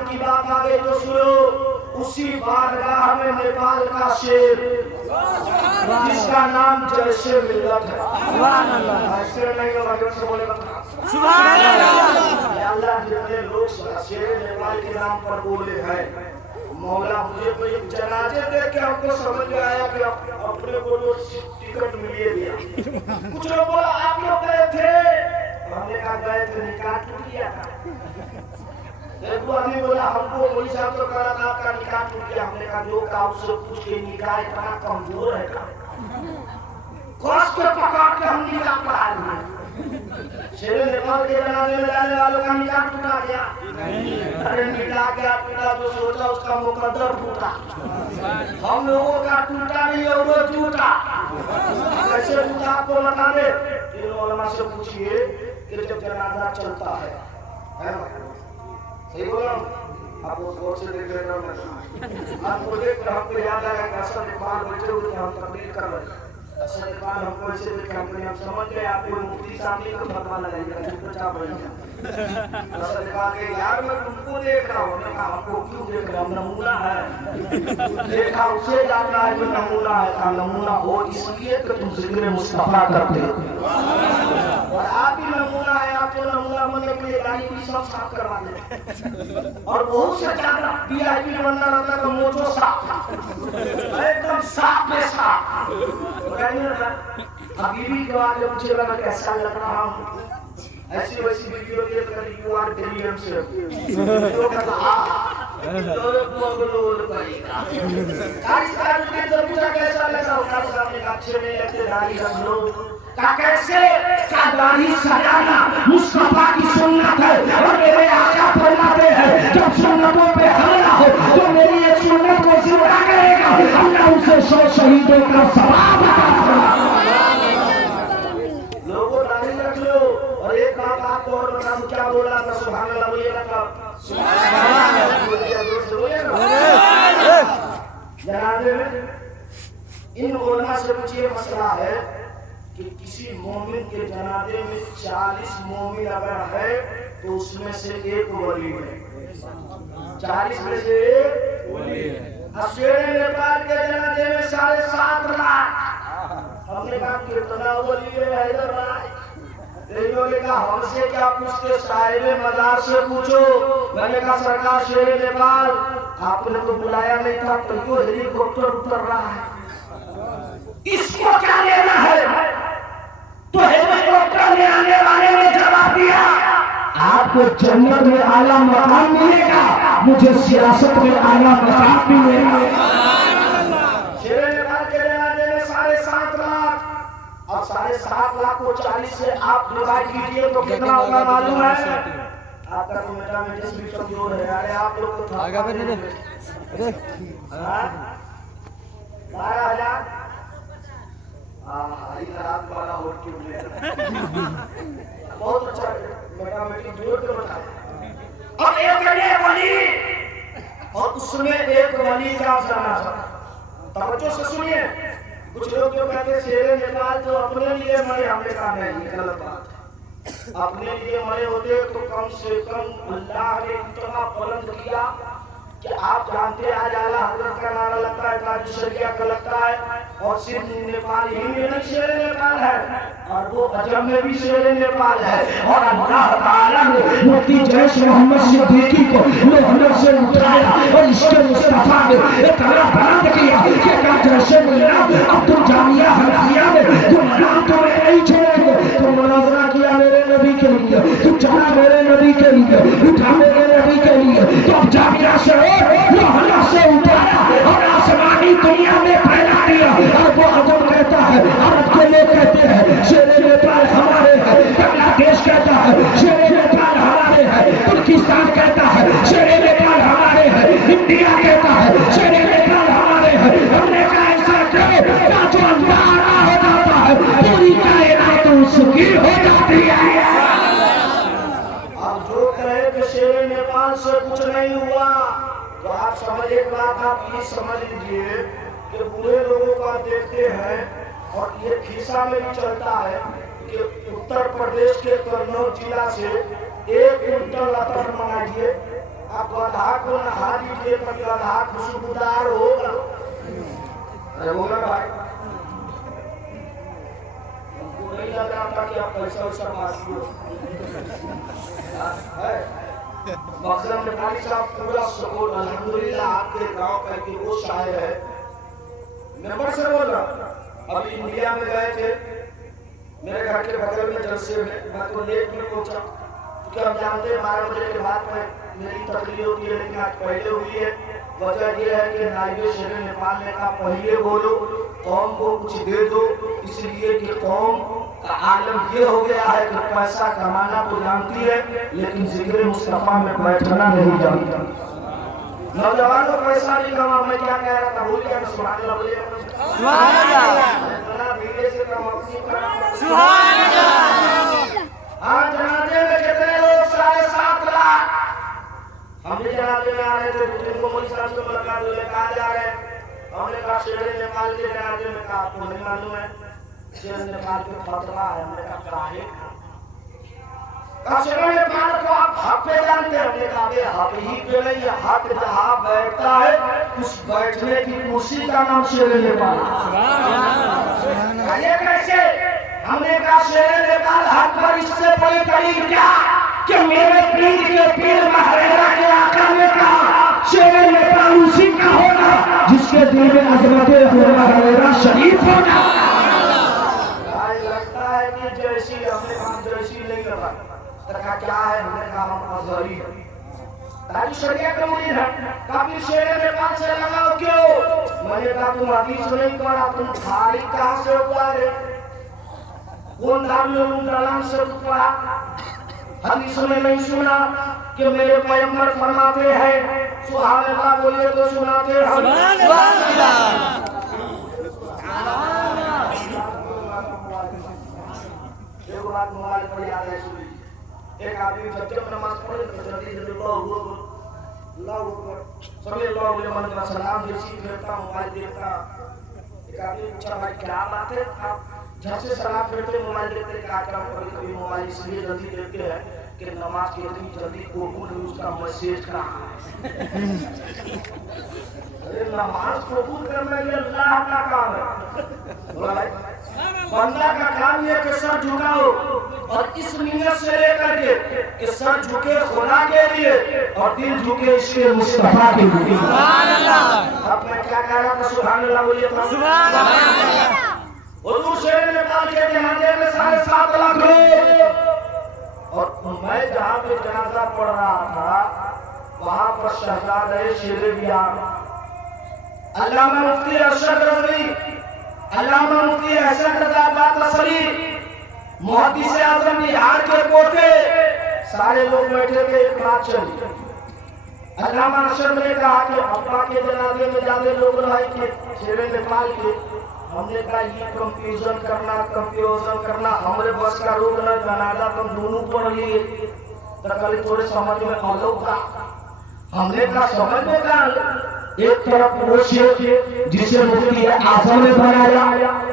की बात आ गई तो सुनो। उसी बारगाह में नेपाल का शेर जिसका नाम जैसे मिल्लत है, ऐसे नहीं हो से बोलेगा अल्लाह जितने लोग शेर नेपाल के नाम पर बोले हैं। मौला मुझे तो एक जनाजे देख के हमको समझ में आया कि अपने को तो टिकट मिले दिया। कुछ लोग बोला आप लोग गए थे, हमने कहा गए थे निकाह टूट गया था। एक आदमी बोला हमको वही साहब तो कहा था आपका निकाह टूट गया। हमने कहा जो का उससे पूछ के निकाह इतना कमजोर है का कस के पकड़ के हम निकाह पढ़ा दिए। शेर नेपाल के जनाजे में जाने वालों का निकाह टूटा गया अरे निकाह क्या टूटा, जो सोचा उसका मुकद्दर टूटा। हम लोगों का टूटा नहीं और वो टूटा। कैसे टूटा आपको बता दे, इन उलमा से पूछिए कि जब जनाजा चलता है सही बोला आप वो से देख रहे हैं आपको देख कर हमको याद आया कि असद इकबाल बैठे हुए हम तकरीर कर रहे हैं। असद इकबाल हमको ऐसे देख हम समझ गए आप कोई मुफ्ती साहब को फतवा लगाएगा चुपचाप बैठ जाए। असद इकबाल के यार मैं तुमको देख रहा हूँ, मैंने कहा हमको क्यों देख रहे, हम नमूना है देखा उसे जानना है जो नमूना है। कहा नमूना हो इसलिए कि तुम जिक्र मुस्तफा करते हो और आप ही नमूना है। आप तो नमूना बनने के लिए गाड़ी भी सब साफ करवा दे और बहुत से ज्यादा वीआईपी बनना रहता है तो मोचो साफ एकदम साफ में साफ। अभी भी जवाब जब पूछे मैं कैसा लग रहा हूँ, ऐसी वैसी वीडियो देख कर यूआर टेलीग्राम से वीडियो का तो बोल पड़ेगा कार्य के जब पूछा कैसा लगा उसका सामने अच्छे में लगते दाढ़ी रख लो का कैसे का दाढ़ी सजाना मुस्तफा की सुन्नत है। और मेरे आका फरमाते हैं जब सुन्नतों पे हमला हो तो मेरी एक सुन्नत को जिंदा करेगा अल्लाह उसे 100 शहीदों का सवाब अता फरमाएगा। लोगों दाढ़ी रख लो। और एक बात आपको और बताऊं क्या बोला था, सुभान अल्लाह बोलिएगा था सुभान अल्लाह। जनाबे में इन उलमा से पूछिए मसला है कि किसी मोमिन के जनाजे में 40 मोमिन अगर है तो उसमें से एक वली है, 40 में से एक वली है। शेर नेपाल के जनाजे में 7.5 लाख। हमने कहा कितना वली है हैदराबाद, ने कहा हमसे क्या पूछते, साहिब मजार से पूछो। मैंने कहा सरकार शेर नेपाल आपने तो बुलाया नहीं था तो क्यों हेलीकॉप्टर उतर रहा है, इसको क्या लेना है। तो हेलीकॉप्टर ले आने वाले ने जवाब दिया आपको जन्नत में आला मकाम मिलेगा, मुझे सियासत में आला मकाम मिलेगा। शेर नेपाल के जनाजे में 7.5 लाख। अब 7.5 लाख को 40 से आप डिवाइड कीजिए तो कितना होगा मालूम है आपका? तो मैथमेटिक्स भी कमजोर है। अरे आप लोग को 12,000 बहुत अच्छा मैथमेटिक्स जोड़ के बताया। अब एक वली और उसमें एक वली का जाना तवज्जो से सुनिए। कुछ लोग जो कहते हैं शेर नेपाल जो अपने लिए मरे, हमने कहा नहीं गलत बात है। अपने लिए मरे होते तो कम से कम अल्लाह ने इतना बुलंद किया कि आप जानते हैं आज आला हजरत का नारा लगता है, काजी शरिया का लगता है, और सिर्फ नेपाल ही में नहीं शेर नेपाल है, और वो अजम में भी शेर नेपाल है। और अल्लाह ताला ने मुफ्ती जैश मोहम्मद सिद्दीकी को लोहर से उठाया और इसके मुस्तफा ने इतना बयान किया कि का जैसे मुल्ला अब्दुल जामिया हनाफिया में तुम नाम तो नहीं छोड़ेंगे, तुम मुनाजरा किया मेरे नबी के लिए, तुम चला मेरे नबी के लिए, उठा मेरे नबी के लिए, तो अब जामिया से लोहर से उठाया और आसमानी दुनिया में फैला दिया। और वो अजम कहता है, अरब के लोग कहते हैं शेर नेपाल हमारे है, बांग्लादेश कहता है शेर नेपाल हमारे है, तुर्किस्तान कहता है शेर नेपाल हमारे है, इंडिया कहता है शेर नेपाल हमारे है। हमने कहा ऐसा क्यों? जो अंधारा हो जाता है पूरी कायनात उसकी हो जाती है। अब जो कहे कि शेर नेपाल से कुछ नहीं हुआ, तो आप समझ, एक बात आप ये समझ लीजिए कि बूढ़े लोगों को आप देखते हैं, और ये खिस्सा में भी चलता है कि उत्तर प्रदेश के कन्नौज जिला से 1 क्विंटल अतर मंगाइए, आप गधा को नहा दीजिए तो गधा खुशबूदार होगा। अरे होगा भाई, हमको नहीं लग रहा था कि आप पैसा वैसा मांगी हो। मकसद नेपाली साहब पूरा सपोर्ट अल्हम्दुलिल्लाह, आपके गांव का कि वो शायर है, मेंबर से बोल रहा। अभी इंडिया में गए थे, मेरे घर के बगल में जलसे में, मैं तो लेट में पहुंचा क्योंकि हम जानते हैं 12 बजे के बाद में मेरी तकलीफ होती है, लेकिन आज पहले हुई है। वजह यह है कि नायब शेर नेपाल ने कहा पहले बोलो, कौम को कुछ दे दो, इसलिए कि कौम का आलम ये हो गया है कि पैसा कमाना तो जानती है लेकिन जिक्र मुस्तफा में बैठना नहीं जानती। नौजवानों पैसा नहीं कमा, मैं क्या कह रहा था भूल गया, सुभान अल्लाह बोलिए, सुभान अल्लाह, धीरे से कम अपनी तरफ, सुभान अल्लाह। आज जनाजे में कितने लोग? 7.5 लाख। हम भी जनाजे में आ रहे थे, जिनको मोदी साहब से मुलाकात हुई, कहा जा रहे हैं, हमने कहा शेर नेपाल के जनाजे में, कहा आपको नहीं मालूम है शेर नेपाल के फतवा है। हमने कहा क्या है? शेर नेपाल को आप हक पे जानते हैं? हमने कहा हक ही पे नहीं, हक जहाँ बैठता है उस बैठने की कुर्सी का नाम शेर नेपाल। ये कैसे? हमने कहा शेर नेपाल हक पर इससे बड़ी दलील क्या कि मेरे पीर के पीर महाराजा के आका ने कहा शेर नेपाल उसी का होगा जिसके दिल में अजमत हुआ शरीफ होगा। लगता है कि जैसी हमने कहा जैसी नहीं कर रहा, तो क्या है? हमने कहा हम अजहरी है, ताकि शरिया का मुरीद है, काफी शेर नेपाल से लगाओ क्यों? मैंने कहा तुम हदीस नहीं पढ़ा, तुम खारिज कहाँ से हुआ रे? कौन दारुल से पढ़ा? हदीस में नहीं सुना कि मेरे पैगंबर फरमाते हैं, सुभान अल्लाह बोलिए तो सुनाते हैं, सुभान अल्लाह। एक बात मोबाइल पर याद है, सुनिए। एक आदमी जब जब नमाज पढ़े तो जल्दी जल्दी अल्लाह सभी अल्लाह का सलाम जैसी फेरता, मोबाइल देखता। एक आदमी पूछा भाई क्या बात है, आप जैसे सलाम फेरते मोबाइल देखते, क्या काम? कभी मोबाइल इसलिए जल्दी देखते हैं कि नमाज के इतनी जल्दी कबूल हुई, उसका मैसेज कहाँ है? अरे नमाज कबूल करना ये अल्लाह का काम है। बोला भाई बंदा का काम ये कि सर झुकाओ, और इस नियत से लेकर के कि सर झुके खुदा के लिए और दिल झुके इसके मुस्तफा के लिए। सुभान अल्लाह। अब मैं क्या कह रहा था? सुभान अल्लाह बोलिए तो सुभान अल्लाह। हुजूर शेर नेपाल के जनाजे में 7.5 लाख लोग, और मैं जहाँ पे जनाजा पढ़ रहा था वहाँ पर शहजादे शेर बिहार अल्लामा मुफ्ती अरशद रज़वी, अल्लामा मुफ्ती हसन रज़ा बातसरी, मुहद्दिस आज़म बिहार के पोते, सारे लोग बैठे थे। एक बात चली, अल्लामा अरशद ने कहा कि अब्बा के जनाजे में ज्यादा लोग रहे कि शेर नेपाल के। हमने कहा ये कंफ्यूजन करना हमारे बस का रोग न, जनाजा तुम दोनों पढ़ लिए, तो कल थोड़े समझ में आलो का। हमने कहा समझ में का एक तरफ वो शेख जिसे मुफ्ती आजम ने बनाया,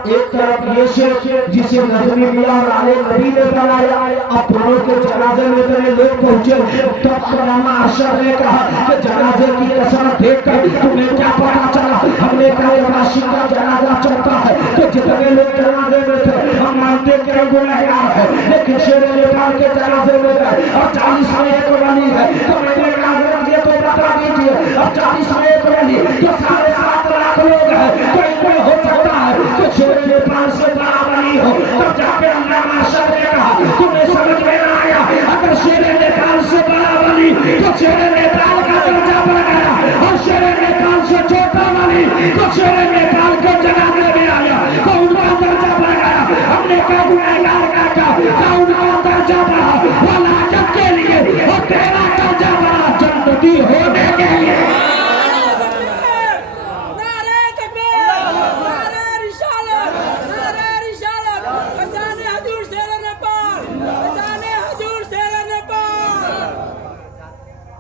एक तरफ ये शेख जिसे नजमी मियां और आले नबी ने बनाया। अब दोनों के जनाजे में इतने लोग पहुंचे तो अब्दुर्रहमान अशर ने कहा कि जनाजे की कसम देखकर तुम्हें क्या पता चला? हमने कहा जब आशिक का जनाजा चलता है तो जितने लोग जनाजे में थे हम मानते कि गुनहगार है, लेकिन शेर नेपाल के जनाजे में गए और 40 में एक वली है, तो मैंने कहा ये तो बता दीजिए अब 40 में एक वली तो 7.5 लाख लोग हैं, तो इनमें हो सकता है तो शेर नेपाल से बड़ा वली हो। तो जाके अल्लाह माशर ने कहा तुम्हें समझ में ना आया, अगर शेर नेपाल से बड़ा वली तो शेर नेपाल का दर्जा बढ़ गया और शेर नेपाल से छोटा वली तो शेर नेपाल के जनाजे में आया तो उनका दर्जा बढ़ गया। हमने कहा गुनहगार का क्या उनका दर्जा बढ़ा वलाजत के लिए और तेरा दर्जा बढ़ा जन्नती होने के लिए।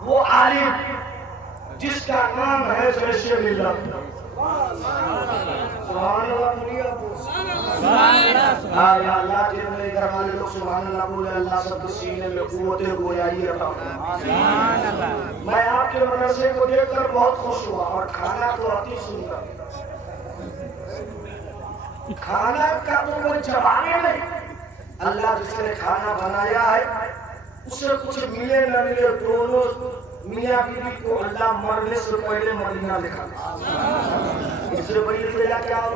वो आलिम जिसका नाम है जैसे मिल्ला, सुभान अल्लाह बोलिए अल्लाह जितने घर वाले लोग सुभान अल्लाह बोले, अल्लाह सबके सीने में कुव्वते गोयाई अता फरमाए। मैं आपके मदरसे को देखकर बहुत खुश हुआ और खाना तो अति सुंदर, खाना का तो कोई जवाब नहीं। अल्लाह जिसने खाना बनाया है उससे कुछ मिले न मिले दोनों मियां बीवी को अल्लाह मरने से पहले मदीना दिखा दे। इससे बड़ी वजह क्या हो?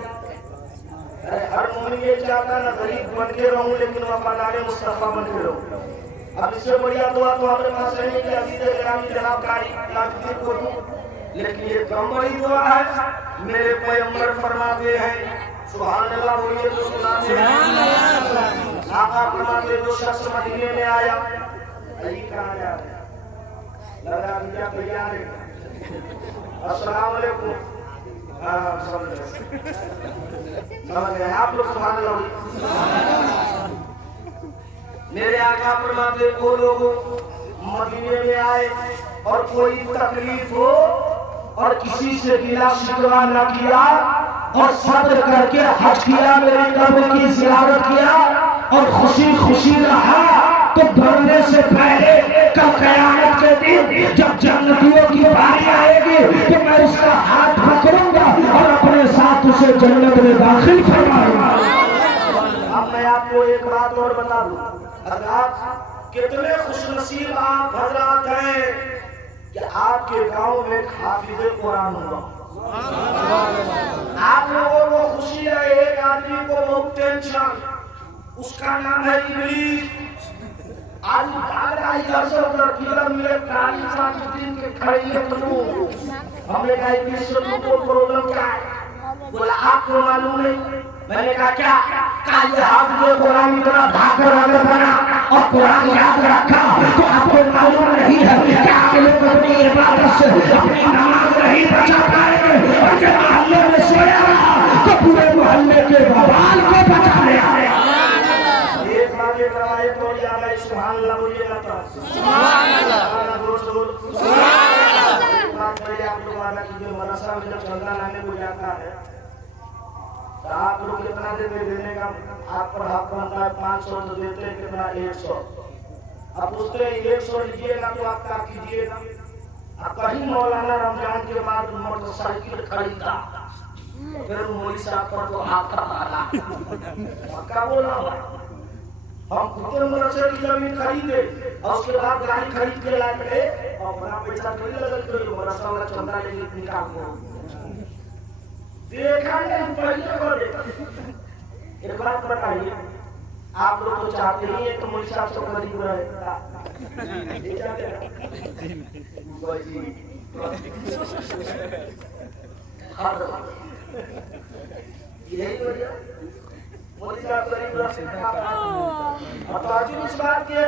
अरे हर मोमिन ये चाहता ना गरीब बन के रहूं लेकिन वफादार मुस्तफा बन के रहूं। अब इससे बढ़िया दुआ तो हमारे पास नहीं कि अजीज गिरामी जनाब कारी लाखी को दूं, लेकिन ये कम बड़ी दुआ है। मेरे पैगंबर फरमाते हैं सुभान अल्लाह बोलिए तो सुभान अल्लाह। आका फरमाते जो शख्स मदीने में आया यही कहा जा रहा है लगा दिया तैयार है अस्सलाम वालेकुम। समझ गए आप लोग सुभान अल्लाह। मेरे आका फरमाते वो लोग मदीने में आए और कोई तकलीफ हो और किसी से गिला शिकवा न किया और सब्र करके हज किया, मेरे कब्र की जियारत किया और खुशी खुशी रहा, तो मरने से पहले कल क़यामत के दिन जब जन्नतियों की बारी आएगी तो मैं उसका हाथ पकड़ूंगा और अपने साथ उसे जन्नत में दाखिल फरमाऊंगा। अब मैं आपको एक बात और बता दूं, हज़रात कितने खुशनसीब आप हज़रात हैं कि आपके गांव में हाफिज़े कुरान हुआ। आप लोगों को खुशी है, एक आदमी को बहुत टेंशन, उसका नाम है इब्लीस। आज भाग रहा इधर से उधर, किधर मिले काली साजुद्दीन के खड़ी है तुम। हमने कहा इब्लीस से तुमको प्रॉब्लम क्या है? बोला आपको मालूम नहीं। मैंने कहा क्या? ये हाफिज़े कुरान इतना भाकर अगर बना और कुरान याद रखा तो आपको मालूम नहीं है कि आप लोग अपनी इबादत से अपनी नमाज नहीं बचा पाएंगे और जब मोहल्ले में सोया रहा तो पूरे मोहल्ले के बवाल को बचा लिया। एक बात तो याद है सुभान अल्लाह बोलिए ना तो सुभान अल्लाह सुभान अल्लाह। बात पहले आप लोग वाला कि जो मदरसा में जब चंदा लाने को जाता है तो आप लोग कितना देने का आप पर हक बनता है? 500 तो देते हैं, कितना 100। आप पूछते हैं 100 लीजिएगा तो आपका कीजिएगा। आप कहीं मौलाना रमजान के बाद मोटरसाइकिल खरीदा फिर मौली साहब पर तो हाथा मारा पक्का बोला हम खुद मदरसे की जमीन खरीदे और उसके बाद गाड़ी खरीद के लाए और अपना पैसा थोड़ी लगा तो मदरसा वाला चंदा लेके निकाल को देखा नहीं पहले को देखा। एक बात बताइए, आप लोग तो चाहते ही हैं तो मौली साहब से करीब रहे यही वजह मोदी साहब करीब रहे। इस बात की है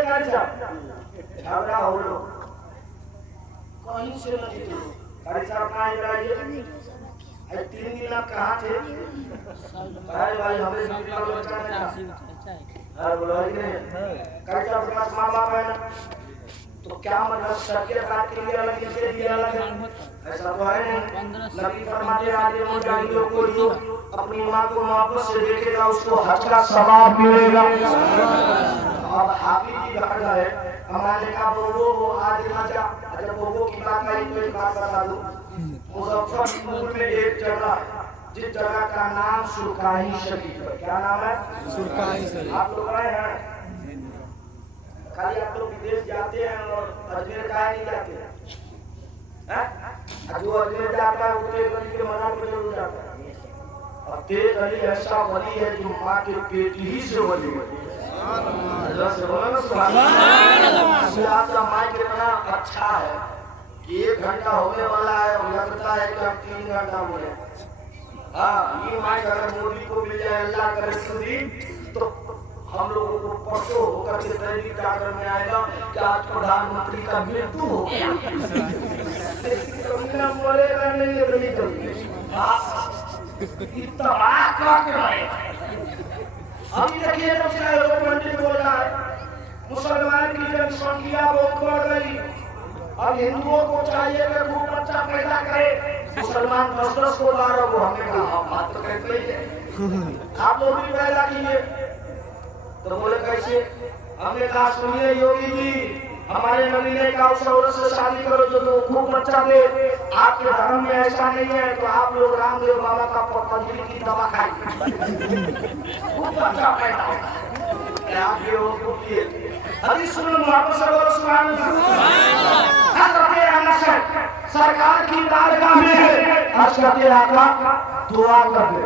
झगड़ा हो लो कहीं से न जीते। अरे साहब कहाँ 3 दिन आप कहाँ थे? अरे भाई हमें बच्चा है। अरे बोलो नहीं कैसा अपना माँ बाप है ना तो क्या मतलब सबके काट के लिए अलग इनके लिए अलग है? ऐसा तो है नहीं। नबी फरमाते आज मुजाहिदों को जो अपनी माँ को मोहब्बत से देखेगा उसको हज का सवाब मिलेगा। अब हाफिज जी घर गए, हमारे का वो आज मजा जब वो की बात आई तो एक बात बता दूं, मुजफ्फरपुर में एक जगह जिस जगह का नाम सुरकाही शरीफ है। क्या नाम है? सुरकाही शरीफ। आप लोग आए हैं? खाली आप लोग विदेश जाते हैं और अजमेर का नहीं जाते हैं? जो अजमेर जाता है वो तेज अली के मना पे जरूर जाता है। और तेज अली ऐसा वली है जो माँ के पेट ही से वली है। माँ कितना अच्छा है कि 1 घंटा होने वाला है और लगता है कि अब 3 घंटा बोले। हाँ, ये माइक अगर मोदी को मिल जाए अल्लाह करे सुदीन तो हम लोगों को परसों होकर के दैनिक जागरण में आएगा कि आज प्रधानमंत्री का मृत्यु हो गया। बोलेगा नहीं है बड़ी अभी देखिए पंडित बोल रहा है मुसलमान की जनसंख्या बहुत बढ़ गई, अब हिंदुओं को चाहिए कि खूब बच्चा पैदा करे, मुसलमान 10-10 को 12 को। हमने कहा बात तो कहते ही है, आप लोग भी पैदा कीजिए। तो बोले कैसे? हमने कहा सुनिए योगी जी, हमारे नबी ने कहा उस औरत से शादी करो जो तो खूब बच्चा दे। आपके धर्म में ऐसा नहीं है तो आप लोग रामदेव बाबा का पतंजलि की दवा खाइए, खूब बच्चा पैदा होगा। आप ये हो हदीस सुनो मोहम्मद सल्लल्लाहु अलैहि वसल्लम हज़रत अनस सरकार की बारगाह में है, अर्ज़ करते आका दुआ कर दे।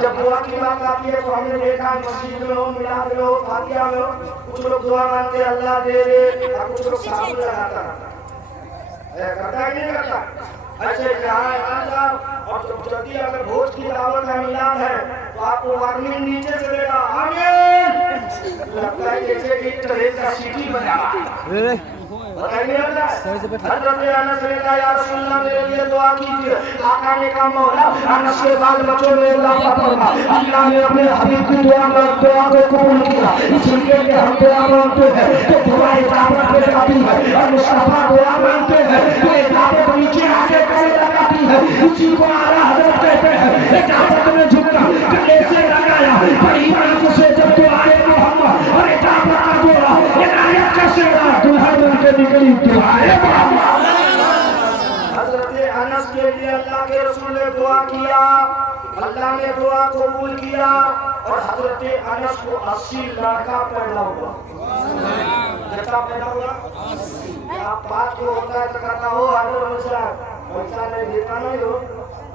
जब दुआ की बात आती है तो हमने देखा मस्जिद में हो, मिलाद में हो, फातिहा में हो, कुछ लोग दुआ मांगते अल्लाह दे दे और कुछ लोग साबुन लगाता है। करता है नहीं करता? ऐसे जहाँ इमाम साहब और जल्दी अगर भोज की दावत है, मिलाद है तो आपको वार्निंग नीचे से देगा आमीन, लगता है जैसे कि ट्रेन का सीटी बजा रहा है। हज़रत अनस ने कहा या रसूल अल्लाह मेरे लिए दुआ कीजिए। आका ने कहा मौला अनस के बाल बच्चों में अल्लाह का अल्लाह ने अपने हबीब की दुआ को कबूल किया, इसलिए कि हम दुआ मांगते हैं तो दुआ इजाबत में आती है और मुस्तफा दुआ मांगते हैं तो इजाबत नीचे आके करे लगाती है। उसी को आला हज़रत कहते हैं इजाबत में झुकना, गले से लगाया बड़ी आंख से जब दुआए मोहम्मद और इजाबत का बोला इनायत का सेवा तुम्हारे मन के निकली दुआए मोहम्मद। हज़रत अनस के लिए अल्लाह के रसूल ने दुआ किया, अल्लाह ने दुआ कबूल किया और हज़रत अनस को 80 लड़का पैदा हुआ। कितना पैदा हुआ? आप 5 को होता है तो कहता हो पैसा नहीं देता नहीं हो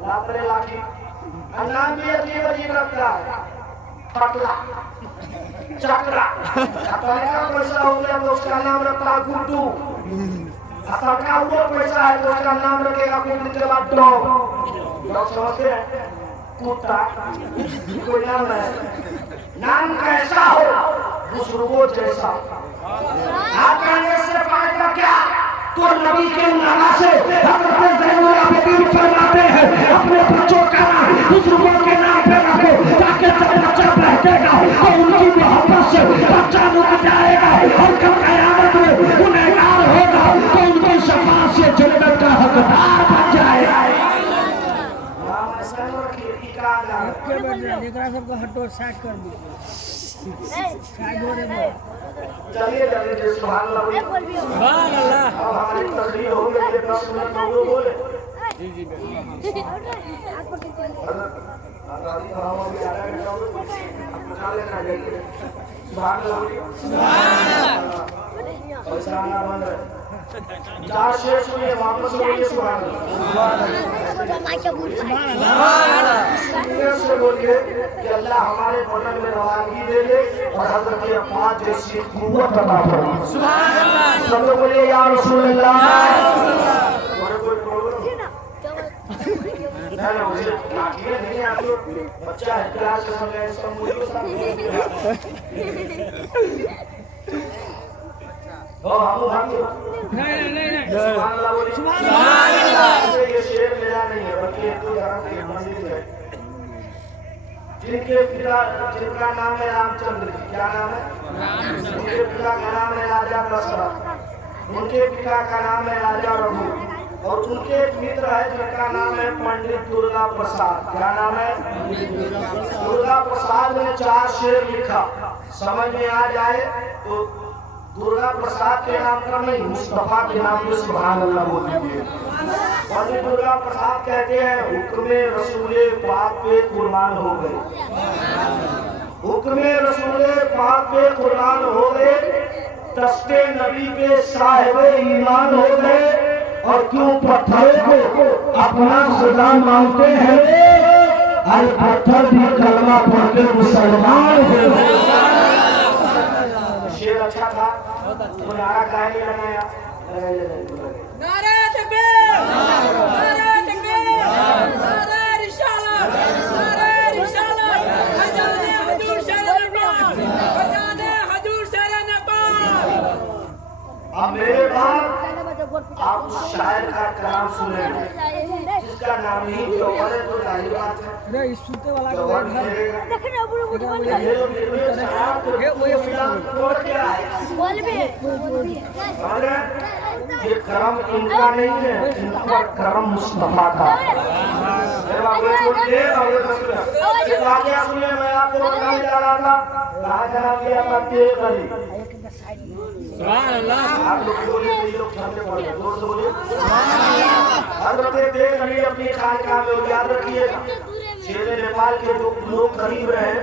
लापरे लाठी। नाम भी अजीब अजीब रखता है, पटला चक्रा, पैसा हो गया तो उसका नाम रखता है गुड्डू। सरका हुआ पैसा है तो उसका नाम रखेगा गुड्डू के बाद डॉग। डॉग समझते हैं? कुत्ता कोई नाम है, नाम कैसा हो बुजुर्गों जैसा। आप कहने से फायदा क्या? तो नबी के उलमा से हज़रत ज़ैनुल आबिदीन फरमाते हैं अपने बच्चों का नाम बुजुर्गों के नाम पे रखो ताकि जब बच्चा बहकेगा तो उनकी मोहब्बत से बच्चा रुक जाएगा और कल क़यामत में गुनहगार होगा तो उनकी शफ़ाअत से जन्नत का हकदार बन जाएगा। सबको हटो साइड कर दो, साइड हो रहे चलिए चलिए सुभान अल्लाह। अब हमारी तकरीर हो गई है 10 मिनट में बोले जी जी पैसा आना बंद है। 4 शेर सुनिए वापस बोलिए सुभान अल्लाह से बोलिए कि अल्लाह हमारे बदन में रवानगी दे दे और हज़रत अब्बास जैसी कुव्वत अता फरमाए। सुभान अल्लाह। सब लोग बोलिए या रसूल अल्लाह। ना मुझे लाठियां नहीं है, आप लोग बच्चा है क्लास में समय सब मुझे सब ओ हम नहीं सुभान अल्लाह बोलिए सुभान अल्लाह। ये शेर मेरा नहीं है बल्कि हिंदू धर्म की मस्जिद है। जिनका नाम है रामचंद्र जी। क्या नाम है? उनके पिता का नाम है राजा दशरथ, उनके पिता का नाम है राजा रघु, और उनके एक मित्र है जिनका नाम है पंडित दुर्गा प्रसाद। क्या नाम है? दुर्गा प्रसाद ने 4 शेर लिखा। समझ में आ जाए तो दुर्गा प्रसाद के नाम का नहीं, मुस्तफा के नाम पे सुभान अल्लाह बोल दीजिए। पंडित दुर्गा प्रसाद कहते हैं हुक्मे रसूले पाक पे कुर्बान हो गए, हुक्मे रसूले पाक पे कुर्बान हो गए, दस्ते नबी पे साहिबे ईमान हो गए, और क्यों पत्थरों को अपना खुदा मानते हैं, अरे पत्थर भी कलमा पढ़ के मुसलमान हो गए। शेर अच्छा था, नारा गाने लगाया। नारे तकबीर, नारे तकबीर, नारे रिसालत, नारे रिसालत, आजाद हुजूर शेर नेपाल, आजाद हुजूर शेर नेपाल। अब मेरे बाद आप उस शायर का कलाम सुनेंगे जिसका नाम ही जौहर है, तो जाहिर बात है अरे इस सूते वाला को जौहर मिलेगा। ये करम इनका नहीं है, इनका करम मुस्तफा का। ये वाकया सुनिए, मैं आपको बताने जा रहा था। कहा जनाब ये तेल गली, आप लोग बोलिए तो ये लोग ठंडे पड़ गए, जोर से बोलिए। हजरत तेल गली अपनी खानकाह में याद रखिएगा। शेर नेपाल के जो लोग गरीब रहे,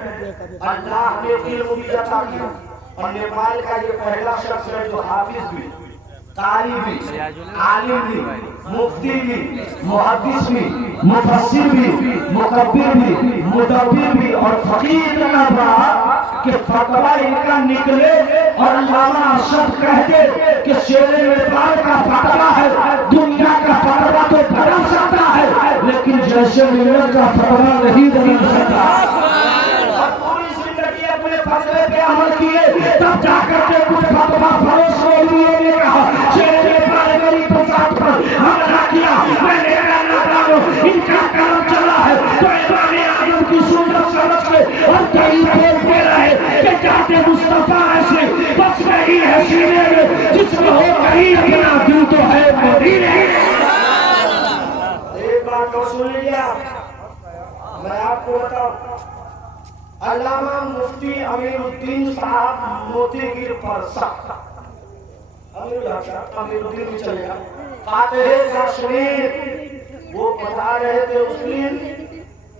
अल्लाह ने इल्म भी अता किया, और नेपाल का ये पहला शख्स है जो हाफिज भी, कारी भी, आलिम भी, मुफ्ती भी, मुहद्दिस भी, मुफस्सिर भी, मुकब्बिर भी, मुदब्बिर भी, और फकीह इतना बड़ा कि फतवा इनका निकले और अल्लामा अशरफ कहते कि शेर नेपाल का फतवा है, दुनिया का फतवा तो बदल सकता है, लेकिन जैसे मिलत का फतवा नहीं बदल सकता। अपने फैसले पे अमल किए, तब जाकर के कुछ फतवा फरोश मौलवियों ने कहा शेर नेपाल गरीब प्रसाद पर हमला किया। मैंने इनका काम चला है तो इमाम आजम की सुन्नत समझ के और कई बोलते रहे कि जाते मुस्तफा ऐसे बस नहीं है सीने में जिसमें हो कहीं अपना दिल तो है मदीने। एक बात तो सुन लीजिए, मैं आपको बताऊं, अल्लामा मुफ्ती अमीरुद्दीन साहब मोतीगिर पर अमीरुद्दीन भी चलेगा, फातिह कश्मीर, वो बता रहे थे उस दिन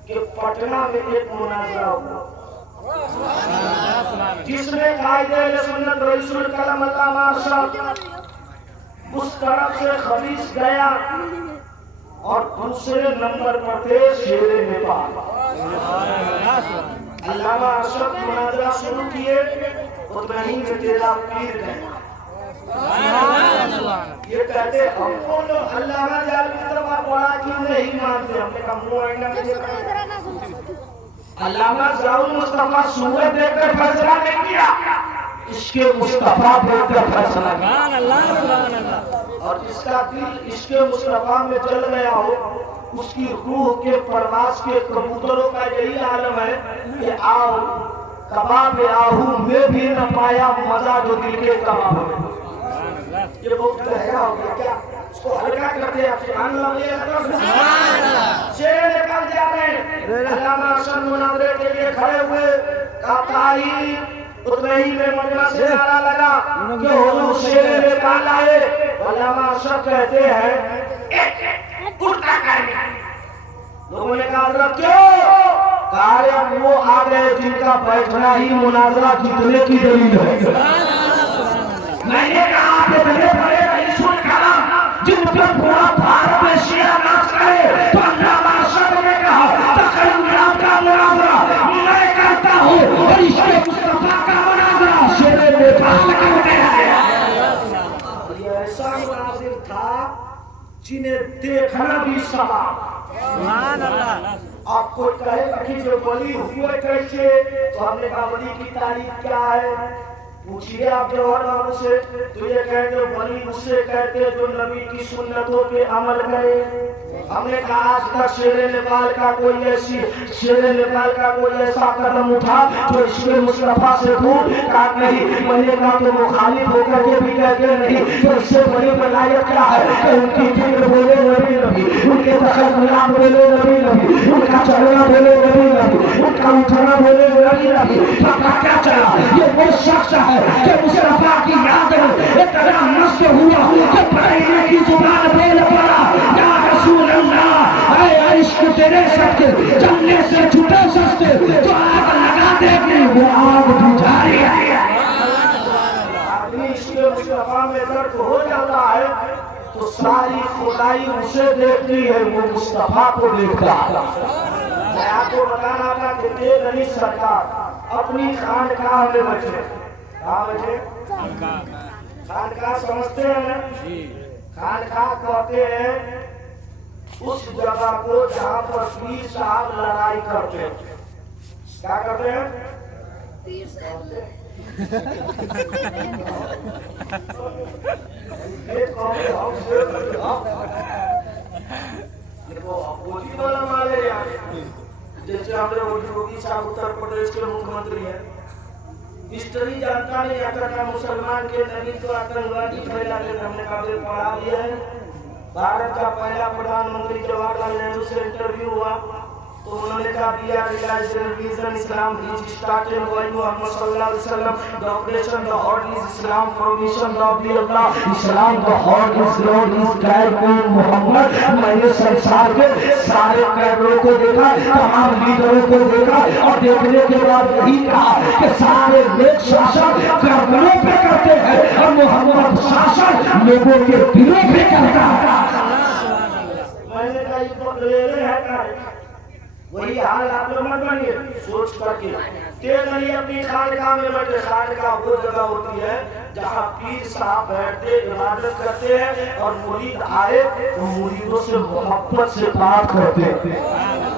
कि पटना में एक मुनाजरा हुआ जिसमें कायदे सुन्नत रईसुल कलम अल्लामा अशरफ उस तरफ से खबीस गया और दूसरे नंबर पर थे शेर नेपाल। अल्लामा अशरफ मुनाजरा शुरू किए, उतना ही में तेरा पीर गया। ये कहते हमको लोग अल्लामा जाल मुस्तफा पढ़ा क्यों नहीं मानते? हमने कहा मुंह आईना में अल्लामा जाल मुस्तफा सूरत देखकर फैसला नहीं किया, इसके मुस्तफा देखकर फैसला किया। और जिसका दिल इसके मुस्तफा में चल गया हो, उसकी रूह के परवास के कबूतरों का यही आलम है कि आओ कबाब आहू में भी न पाया मजा जो दिल के कबाब में। ये बहुत गहरा हो गया क्या? इसको हल्का करते हैं। शेर निकल जा रहे हैं, अल्लामा अशरफ मुनाजरे के लिए खड़े हुए, काताई उतने ही में मजमा से नारा लगा कि हुजूर शेर निकाल आए। अल्लामा अशरफ कहते हैं उल्टा करने, लोगों ने कहा क्यों? कार्य वो आ गए जिनका बैठना ही मुनाजरा जीतने की दलील है। मैंने कहा आपके बड़े बड़े रईसुल कलम जिन पर पूरा भारत में शिया नाच रहे, तो अल्लामा अशरफ ने कहा तकरीर का मुनाजरा मैं करता हूँ और इसके मुस्तफा का मुनाजरा शेर नेपाल करते हैं। ये ऐसा मुनाजिर था जिन्हें देखना भी सवाब। आप कोई कहेगा कि जो वली हुए कैसे, तो हमने कहा वली की तारीफ क्या है? पूछिए आप जवाहर बाबू से, तो ये कहते वली उससे कहते जो नबी की सुन्नतों पे अमल करे। हमने कहा आज तक शेरे नेपाल का कोई ऐसा कदम उठा जो इश्क़ मुस्तफा से दूर का नहीं। मैंने कहा तो मुखालिफ होकर के भी कहते नहीं, तो इससे बड़ी वलायत क्या है कि उनकी जिक्र बोले नबी नबी, उनके तखल्लुलात बोले नबी नबी, उनका चलना बोले नबी नबी, उनका उठना बोले नबी नबी। पता क्या चला ये वो शख्स है कि मुस्तफा की याद में इतना मस्त हुआ कि पढ़ने की जुबान बोल पड़ा या रसूल अल्लाह, ऐ इश्क तेरे सत्य जलने से छूटे सस्ते, जो आग लगा देगी वो आग बुझाई। आदमी इश्क मुस्तफा में दर्द हो जाता है तो सारी खुदाई उसे देखती है, वो मुस्तफा को देखता है। मैं आपको बताना था कि तेज अली सरकार अपनी खानकाह में बैठे, कहाँ बैठे? खानकाह समझते हैं? खानकाह कहते हैं उस जगह को जहाँ पर पीर साहब लड़ाई करते हैं। क्या करते हैं? पीर साहब। देखो अपोजी वाला माले यार, जैसे हमारे योगी साहब उत्तर प्रदेश के मुख्यमंत्री हैं, हिस्ट्री जानता नहीं आता था मुसलमान के नबी को आतंकवादी फैलाते। हमने काफी पढ़ा दिया है। भारत का पहला प्रधानमंत्री जवाहरलाल नेहरू से इंटरव्यू हुआ तो उन्होंने कहा we are realize religion Islam is started by Mohammed सल्लल्लाहु अलैहि वसल्लम, the operation the heart is Islam, permission of the Allah, Islam the heart is lord is guide Mohammed. मैंने संसार के सारे कैडरों को देखा, तमाम लीडरों को देखा और देखने के बाद यही कहा कि सारे लोग शासन कर्मों पे करते हैं और मोहम्मद शासन लोगों के दिलों पे करता है। मैंने कहा ये तो ले है का वही हाल आप लोग मत बनिए सोच करके। तेज अली अपनी खानकाह में बैठे, खानकाह वो जगह होती है जहाँ पीर साहब बैठते इबादत करते हैं और मुरीद आए तो मुरीदों से मोहब्बत से बात करते हैं।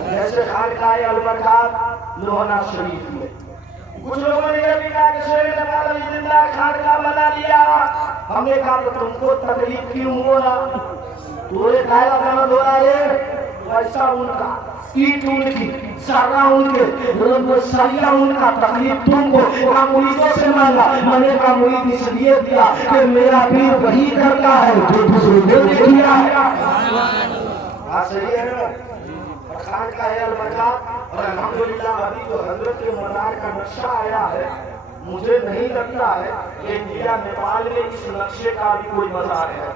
जैसे खानकाह अलबरकात लोहना शरीफ में कुछ लोगों ने यह भी कहा कि शेर नेपाल जिंदा खानकाह बना लिया। हमने कहा तो तुमको तकलीफ क्यों हो रहा, तोरे खाया गाना दो रहा है ऐसा उनका ईट उनकी सारा उनके सरिया उनका तकलीफ तुमको मुरीदों से मांगा। मैंने कहा मुरीद इसलिए दिया कि मेरा पीर वही करता है जो बुजुर्गों ने किया है। सही है ना? खान का अलबरकात और अल्हम्दुलिल्लाह अभी जो हजरत के मजार का नक्शा आया है, मुझे नहीं लगता है कि इंडिया नेपाल में इस नक्शे का भी कोई मजार है।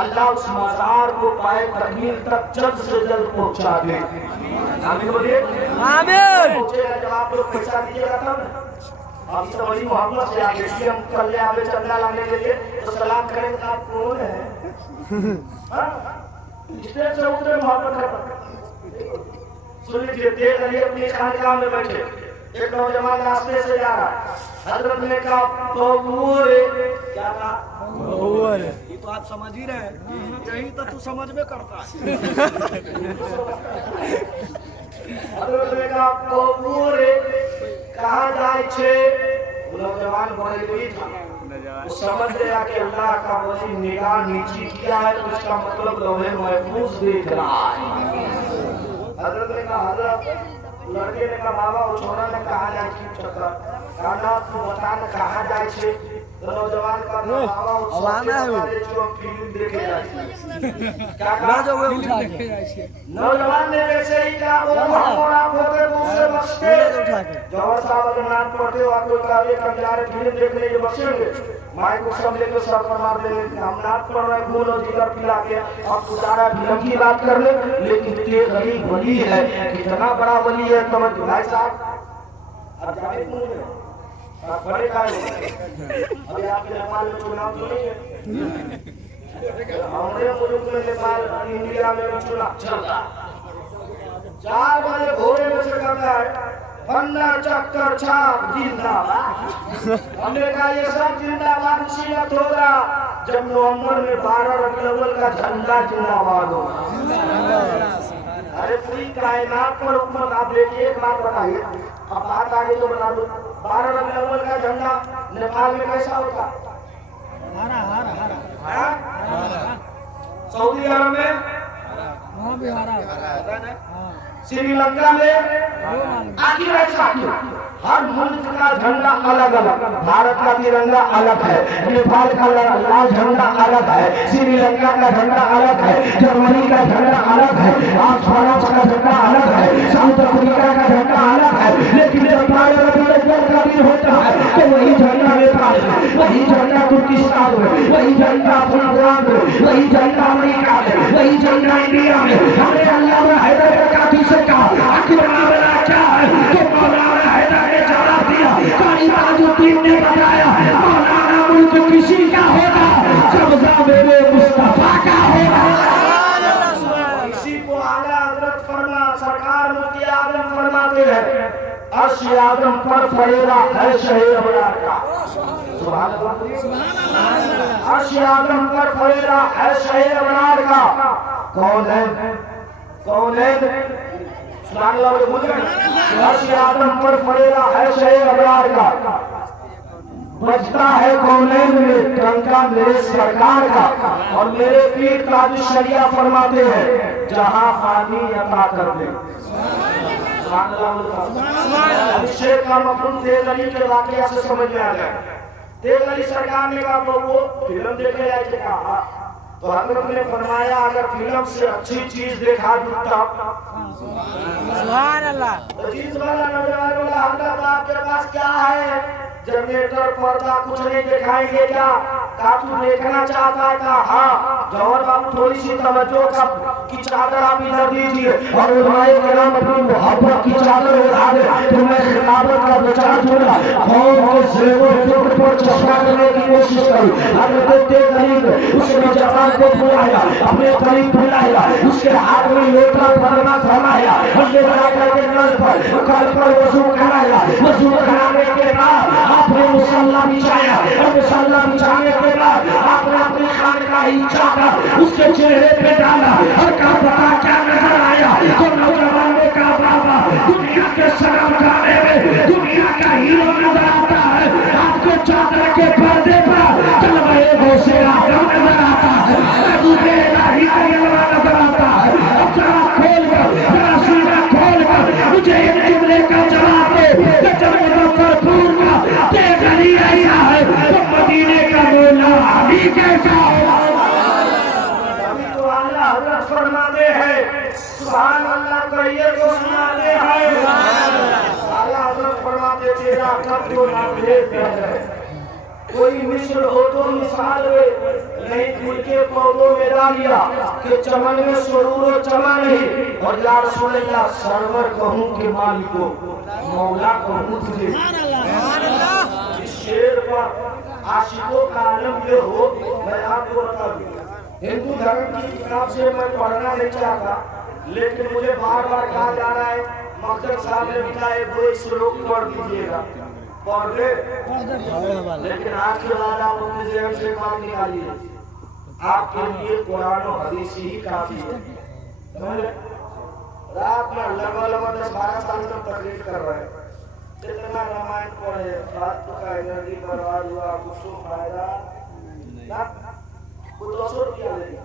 अल्लाह उस मजार को पाए तकमील तक जल्द से जल्द पहुंचा दे। आमीन बोलिए आमीन। जब आप लोग पैसा दीजिएगा तब अब तो वही मोहम्मद से आगे इसलिए हम कल आवे चंदा लाने के लिए तो सलाम करेंगे आप कौन है? स्टेज से उतरे मोहब्बत करता। सुन लीजिए, तेज अली अपनी खानकाह में बैठे, एक नौजवान रास्ते से जा रहा, हजरत ने कहा क्या कहा? ये तो आप समझ ही रहे हैं, यही तो तू समझ में करता है। हजरत ने कहा कहाँ जाए छे? नौजवान बरेलवी था, वो समझ गया कि अल्लाह का वली निगाह नीची किया है तो इसका मतलब लौहे महफूज देख रहा है। हजरत ने कहा हजरत, लड़के ने कहा बाबा, वो छोरा ने कहा जाए चक्कर कहना तू बता न कहाँ जाए छे? तो नौजवान का बाबा वो वाले जो फिल्म देखे जाए क्या कहा जो वो उठा के नौजवान ने वैसे ही कहा वो हम आप होते तो उसे बख्शते उठा के जवाहर साहब अगर नाम पढ़ते हो आपको काव्य कम जा रहे फिल्म देखने के बख्शेंगे माइक को सब लेकर सर पर मार देंगे। हम नाम पढ़ रहे खून और जिगर पिला के अब गुजारा फिल्म की बात कर ले, लेकिन तेज अली वली है, कितना बड़ा वली है। तो भाई साहब अब जाने कौन बड़े का अभी आपके नेपाल में चुनाव तो नहीं है, हमारे मुल्क में नेपाल इंडिया में चुनाव चलता 4 बजे भोरे में से करता है पन्ना चक्कर छाप जिंदाबाद। हमने कहा ये सब जिंदाबाद उसी वक्त होगा जब नवंबर में 12 रबीउल अव्वल का झंडा जिंदाबाद होगा। अरे पूरी कायनात पर हुकूमत आप देखिए, एक बात बताइए, अब बात आगे तो बता दो, 12 रबीउल अव्वल का झंडा नेपाल में कैसा होता? हरा हरा हरा हाँ? हरा सऊदी अरब में, वहाँ भी हरा हाँ श्रीलंका में, वो मालूम आखिर ऐसा क्यों? हर मुल्क का झंडा अलग अलग, भारत का तिरंगा अलग है, नेपाल का लाल झंडा अलग है, श्रीलंका का झंडा अलग है, जर्मनी का झंडा अलग है, फ्रांस का झंडा अलग है, साउथ अफ्रीका का झंडा अलग है, लेकिन जब का दिन होता है तो वही झंडा नेपाल में, वही झंडा तुर्किस्तान में, वही झंडा अफगानिस्तान में, वही झंडा अमेरिका में, वही झंडा इंडिया में। हमें अल्लाह में हैदर का काफी से कहा आखिर मामला क्या है? तो मौलाना हैदर ने जवाब दिया, कारी ताजुद्दीन ने बताया मौलाना मुल्क किसी का होगा, कब्जा मेरे मुस्तफा का होगा। इसी को आला हजरत फरमा सरकार मुफ्ती आजम फरमाते हैं, अर्श आजम पर फरेरा है शहर अबरार का। सुभान अल्लाह। अर्श आजम पर फरेरा है शहर अबरार का। कौन है? कौन है? सुभान अल्लाह बोल रहे। अर्श आजम पर फरेरा है शहर अबरार का। बजता है कौनैन में टंका मेरे सरकार का। और मेरे पीर ताज शरिया फरमाते हैं, जहां पानी अता कर दे। अभिषेक का मफहूम तेज अली के वाकया से समझ में आ जाए। तेज अली सरकार ने कहा वो फिल्म देखे जाए कहा, तो हजरत ने फरमाया अगर फिल्म से अच्छी चीज देखा सुभान अल्लाह। तो चीज वाला नौजवान बोला हजरत आपके पास क्या है? जनरेटर पर्दा कुछ नहीं दिखाएंगे क्या? कातू देखना चाहता है का? हाँ जौहर बाबू थोड़ी सी तवज्जो का की चादर आप इधर दीजिए और उलमाए कराम अपनी मोहब्बत की चादर उड़ा दे तो मैं खिलाफत का विचार दूंगा। कौन के जेवर पर चश्मा करने की कोशिश करूं। हजरत तेज अली उसके जवान को बुलाया, अपने करीब बुलाया, उसके हाथ में लोटा फरमा थमाया, उसके बराबर के नल पर वजू कराया। वजू कराने के बाद आपने मुसल्ला बिछाया और मुसल्ला बिछाने के बाद आपने अपनी खान का ही चादर उसके चेहरे पे डाला और कहा पता क्या नजर आया? तो नौजवान ने कहा बाबा दुनिया के शराब खाने में दुनिया का हीरो नजर आता है, आपको चादर के पर्दे पर तलवाए घोषे आजम नजर आता है, नजर आता है। अब जरा खोल कर जरा सीधा खोल कर मुझे इन जुमले का जवाब दे। जब मुजफ्फरपुर का तेज अली आया है तो मदीने का मौला अली कैसा होगा? अभी तो आला हजरत फरमाते हैं सुभान अल्लाह कहिए तो सुनाते हैं। आला हजरत फरमाते तेरा कब तो ना भेद है, कोई मिस्र हो तो मिसाल नहीं फूल के पौधों में डालिया कि चमन में सुरूर चमन नहीं। और या रसूल अल्लाह सरवर कहूँ के मालिको मौला कहूँ तुझे। इस शेर पर आशिकों का आलम ये हो, मैं आपको बता दूं हिंदू धर्म की किताब से मैं पढ़ना नहीं चाहता, लेकिन मुझे बार बार कहा जा रहा है मकदम साहब ने लिखा है 2 श्लोक पढ़ दीजिएगा, पढ़ दे। लेकिन आज के बाद आप अपने जेब से बात निकालिए, आपके लिए कुरान और हदीस ही काफी है। रात में लगभग 10-12 साल तक तकलीफ कर रहे हैं, जितना रामायण पढ़े फालतू का एनर्जी बर्बाद हुआ, कुछ फायदा ना, कुछ 200 रुपया लेगा।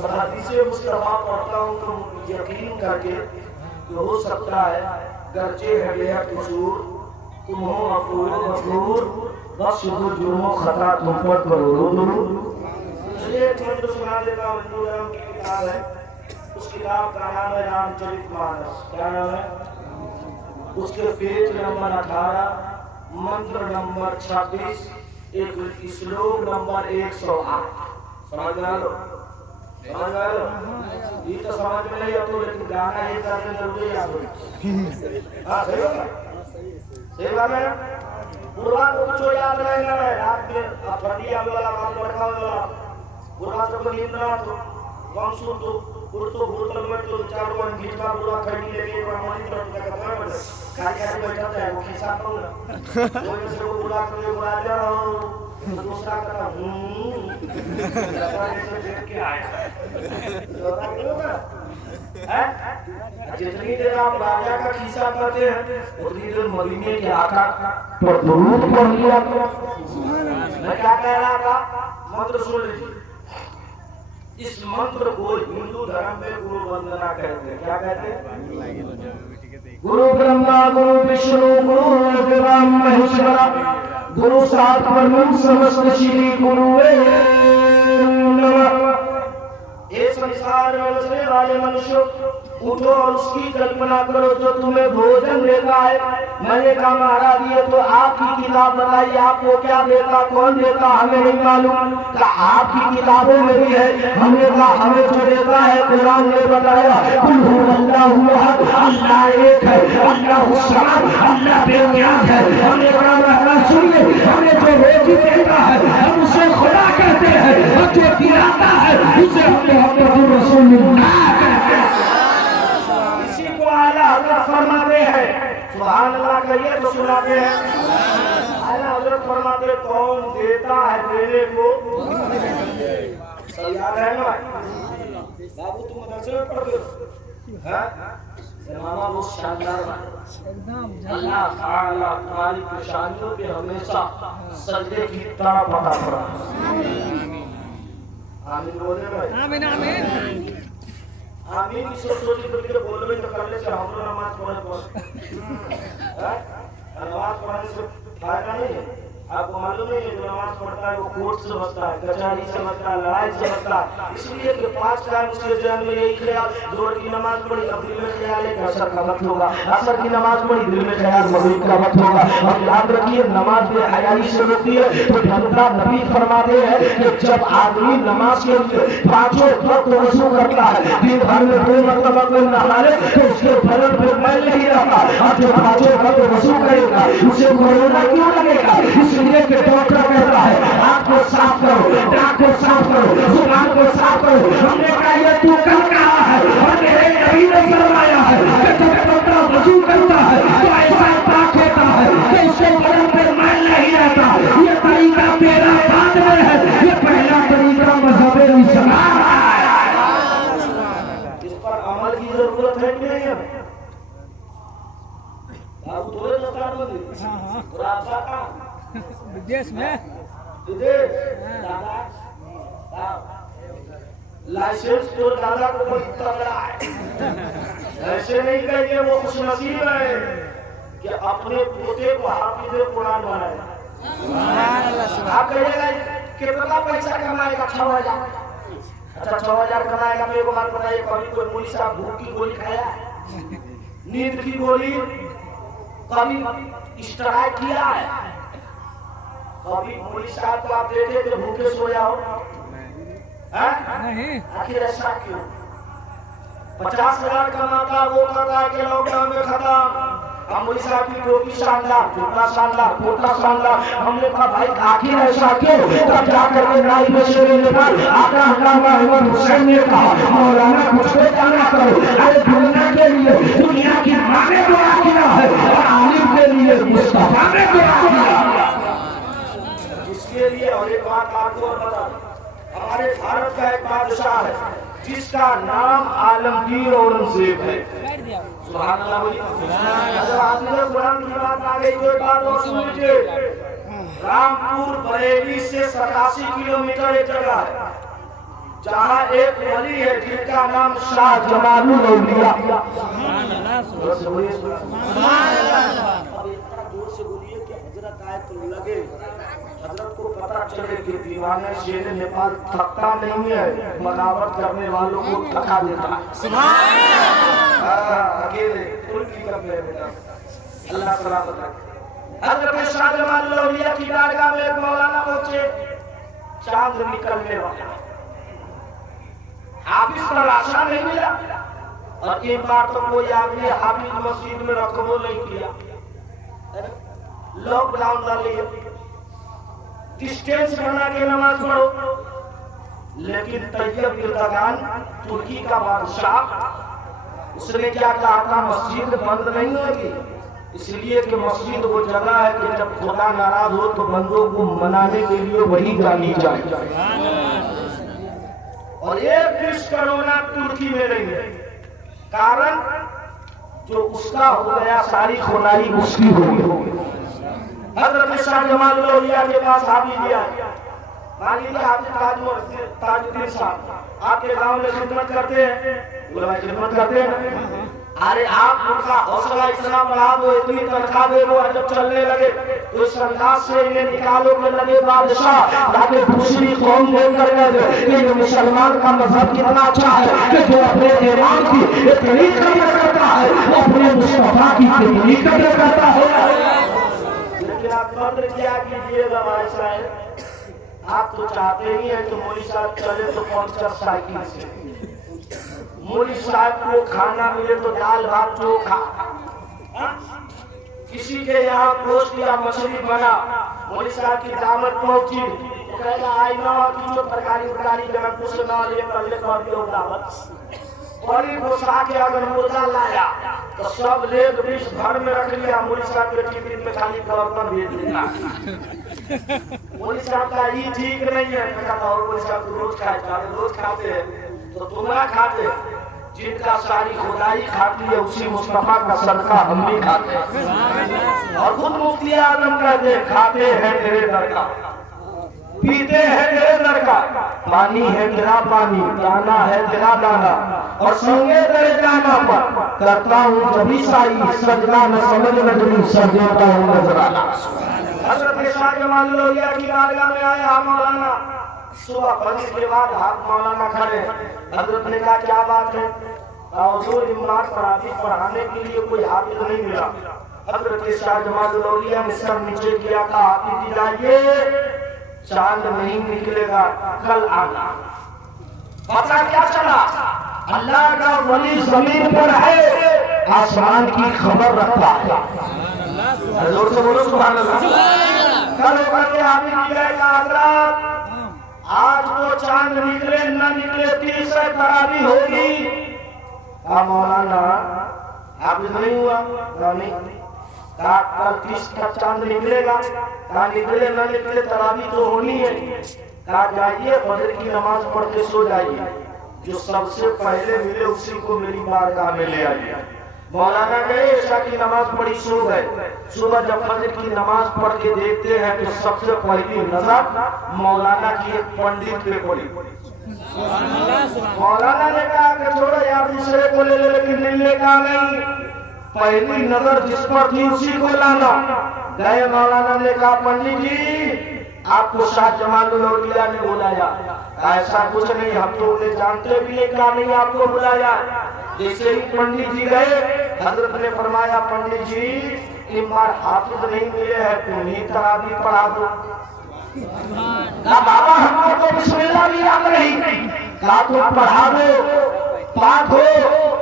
और हदीसे मुस्तफा पढ़ता हूँ तो यकीन करके कि हो सकता है गर्चे है बेहद कसूर तुम हो मफरूर बस शुरू जुर्मो खता तुम पर करो। इसलिए मैं तो सुना देता हूँ, हिंदू धर्म की किताब है, उस किताब का नाम है रामचरितमानस। क्या नाम है? उसके पेज नंबर 18 मंत्र नंबर 26 एक श्लोक नंबर 108। समझ में आ लो? समझ में आ लो? ये तो समझ में नहीं आता, लेकिन गाना ये करने जरूरी याद हो। हाँ सही होगा, सही बात है। पूर्वा को कुछ याद रहेगा ना, रात में ठंडी आने वाला काम बढ़ा वाला पूर्वा को नींद ना तो कौन सुन तो पुरतो भूतल में तो 4 वन गीता पूरा खड़ी लेके ब्राह्मणी तरफ का खतरा बन खाली बैठा है, वो खिसा पाऊं ना वो से को बुला के बुला जा और दूसरा का ऐसे देख के आया तो बता दो ना जितनी देर आप राजा का खीसा करते हैं उतनी देर मदीने के आका पर दुरूद पढ़ लिया करो। मैं क्या कह रहा था, मंत्र सुन लीजिए। इस मंत्र को हिंदू धर्म में गुरु वंदना कहते हैं। क्या कहते हैं? गुरु ब्रह्मा गुरु विष्णु गुरु देवा महेश्वरा गुरु सात परम समस्त श्री गुरु ये संसार में बसने वाले मनुष्य उठो और उसकी कल्पना करो जो तुम्हें भोजन देता है। मैंने कहा महाराज ये तो आपकी किताब बताइए, आपको क्या देता, कौन देता हमें नहीं मालूम। कहा आपकी किताबों में भी है। हमने कहा हमें जो देता है कुरान ने बताया, अल्लाह एक है, अल्लाह अल्लाह बेनियाज है। हमने कहा महाराज सुनिए, हमें जो रोटी देता है हम उसे खुदा कहते हैं, और जो दिलाता है उसे हम रसूलुल्लाह कहते हैं। इसी को आला हज़रत फरमाते हैं, सुभान अल्लाह कहिए तो सुनाते हैं। आला हज़रत फरमाते कौन देता है देने को सब याद है ना बाबू, तुम मदरसे में पढ़ते हो मामा, वो शानदार अल्लाह ताला तुम्हारी परेशानियों पे हमेशा सजदे की तरह पता पड़ा। आमीन बोले भाई, आमीन आमीन आमीन। इस सोच के बोलबे तो कर ले से हम लोग नमाज पढ़े नमाज पढ़ने से फायदा नहीं है। आपको मालूम है जो नमाज पढ़ता है वो कोर्ट से बचता है, कचहरी से बचता है, लड़ाई से बचता है। इसलिए कि 5 टाइम उसके जन्म में यही ख्याल, जोहर की नमाज पढ़ी अब दिल में ख्याल है कि असर का वक्त होगा, असर की नमाज पढ़ी दिल में ख्याल मगरिब का वक्त होगा। और याद रखिए नमाज में हयाई से होती है। तो भगवान नबी फरमाते हैं कि जब आदमी नमाज के लिए 5 वक्त वजू करता है, दिन भर में 2 मरतबा कोई नहा ले तो उसके बदन पे मैल नहीं रहता। और जो 5 वक्त वजू करेगा उसे कोरोना क्यों लगेगा? इसलिए कि डॉक्टर कहता है हाथ को साफ करो, नाक को साफ करो, जुबान को साफ करो। हमने कहा ये तू कर रहा है और मेरे नबी ने फरमाया है कि जब बंदा वजू करता है तो ऐसा पाक होता है कि उसके बदन पे मैल नहीं रहता। ये तरीका तेरा बाद में है, ये पहला तरीका मज़हब इस्लाम है। इस पर अमल की जरूरत है कि नहीं है? बाबू थोड़े नकार दो विदेश में लाइसेंस तो दादा को बहुत तगड़ा है। ऐसे नहीं कहिए वो खुशनसीब है कि अपने पोते को हाफिज कुरान बनाए। आप कहिएगा कितना पैसा कमाएगा? 6,000। अच्छा 6,000 कमाएगा। मेरे को बात बताइए, कभी कोई पुलिस साहब भूख की गोली खाया, नींद की गोली, कभी स्ट्राइक किया है? कभी पुलिस साहब को आप देखे कि भूखे सो जाओ? नहीं। आखिर ऐसा क्यों? 50,000 कमाता वो कहता है कि लॉकडाउन में खत्म। हम पुलिस साहब की टोपी शानदार, जूता शानदार, पोता शानदार। हमने कहा भाई आखिर ऐसा क्यों? तब जाकर के नाई बशीर ने कहा आका हल्लामा अहमद हुसैन ने कहा मौलाना मुझको जाना करो। अरे दुनिया के लिए दुनिया की माँ ने दुआ किया है और आलिम के लिए मुस्तफा ने दुआ किया। इसके लिए और एक बात आपको और बता दूं, हमारे भारत का एक बादशाह है जिसका नाम आलमगीर औरंगजेब है। सुभान अल्लाह बोलिए। जब आपने कुरान की बात आ गई तो एक बात और सुन लीजिए। रामपुर बरेली से 87 किलोमीटर एक जगह है जहाँ एक वली है जिनका नाम शाह जमालुल औलिया। जोर से बोलिए कि हजरत आए तो लगे, हजरत को पता चले कि दीवाने शेर नेपाल थकता नहीं है, बगावत करने वालों को थका देता है। अकेले उल्टी कर ले बेटा, अल्लाह सलामत रखे। हजरत शाह जमालुल औलिया की बारगाह में एक मौलाना पहुंचे, चांद निकलने वाला, हाफिज का रास्ता नहीं मिला। और एक बार तो कोई आदमी हाफिज मस्जिद में रखबो नहीं किया, लॉकडाउन डालिए, डिस्टेंस बना के नमाज पढ़ो। लेकिन तैयब एर्दोगान तुर्की का बादशाह, उसने क्या कहा था मस्जिद बंद नहीं होगी, इसलिए कि मस्जिद वो जगह है कि जब खुदा नाराज हो तो बंदों को मनाने के लिए वही जानी चाहिए। और एक पीस कोरोना तुर्की में नहीं है, कारण जो उसका हो गया सारी खुदाई उसकी हो गई। हजरत शाह जमाल औलिया के पास हाफिज दिया, मान लीजिए हाफिज ताजुद्दीन साहब आपके गांव में खिदमत करते हैं, बोला खिदमत करते हैं, अरे आप उनका हौसला इतना बढ़ा दो, इतनी तनख्वाह दे दो, जब चलने लगे तो इस अंदाज से इन्हें निकालो के लगे बादशाह, ताकि दूसरी कौम बोल कर कि ये मुसलमान का मजहब कितना अच्छा है कि जो अपने ईमान की इतनी कदर करता है वो अपने मुस्तफा की कितनी कदर करता है। लेकिन आप कदर क्या कीजिएगा भाई साहब, आप तो चाहते ही हैं कि मौलवी साहब चले तो पंचर साइकिल से, मौलवी साहब को खाना मिले तो दाल भात चोखा, किसी के यहाँ गोश्त या मछली बना, मौलवी साहब की दावत पहुंची तो कहेगा आई ना कि जो तरकारी जब कुछ ना ले पहले कर दियो दावत, बड़ी घोषा के अगर मुर्गा लाया तो सब लेग पीस घर में रख लिया, मौलवी साहब के टिफिन में खाली बर्तन भेज देना। मौलवी साहब का ये ठीक नहीं है, मौलवी साहब रोज खाते हैं तो तुम्हारा खाते, जिनका सारी खुदाई खाती है उसी मुस्तफा का सदका हम भी खाते हैं। और खुद मुफ्ती आजम कहते खाते हैं तेरे दर का, पीते हैं तेरे दर का, पानी है तेरा पानी, दाना है तेरा दाना, और संगे तेरे जाना पर करता हूँ जभी साई, सजना न समझ नजरी सजता हूँ नजराना। हजरत शाह जमाल औलिया की बारगाह में आया मौलाना, सुबह फजर के बाद हाथ मौलाना खड़े, हजरत ने कहा क्या बात है, पढ़ाने के लिए कोई हाफिज नहीं मिला। हजरत शाह जमाल औलिया ने सर नीचे किया, कहा हाफिज जाइए, चांद नहीं निकलेगा कल आना। पता क्या चला, अल्लाह का वली जमीन पर है, आसमान की खबर रखता है। जोर से बोलो सुभान अल्लाह। कल होकर हाफिज मिलेगा हजरत, आज तो चांद निकले न निकले 30 तरावी होगी। मौलाना आप नहीं हुआ नहीं, कल 30 का चांद निकलेगा, कहा निकले न निकले तरावी तो होनी है। कहा जाइए फजर की नमाज पढ़ के सो जाइए, जो सबसे पहले मिले उसी को मेरी बारगाह में ले आइए। मौलाना गए, ईशा की नमाज पढ़ी, सो गए। सुबह जब फजर की नमाज पढ़ के देखते हैं तो सबसे पहली नजर मौलाना की एक पंडित पे पड़ी। मौलाना ने कहा कि छोड़ो यार दूसरे को ले ले, लेकिन मिलने का नहीं, पहली नजर जिस पर थी उसी को लाना। गए, मौलाना ने कहा पंडित जी आपको शाह जमाल औलिया ने बुलाया। ऐसा कुछ नहीं, हम तो उन्हें जानते भी नहीं, कहा नहीं आपको बुलाया। जैसे ही पंडित जी गए, हजरत ने फरमाया पंडित जी इस बार हाफिज नहीं मिले हैं, तुम्हीं तरावी पढ़ा दो। बाबा हमको तो बिस्मिल्लाह भी याद नहीं, कहा तो पढ़ा दो, पाक हो,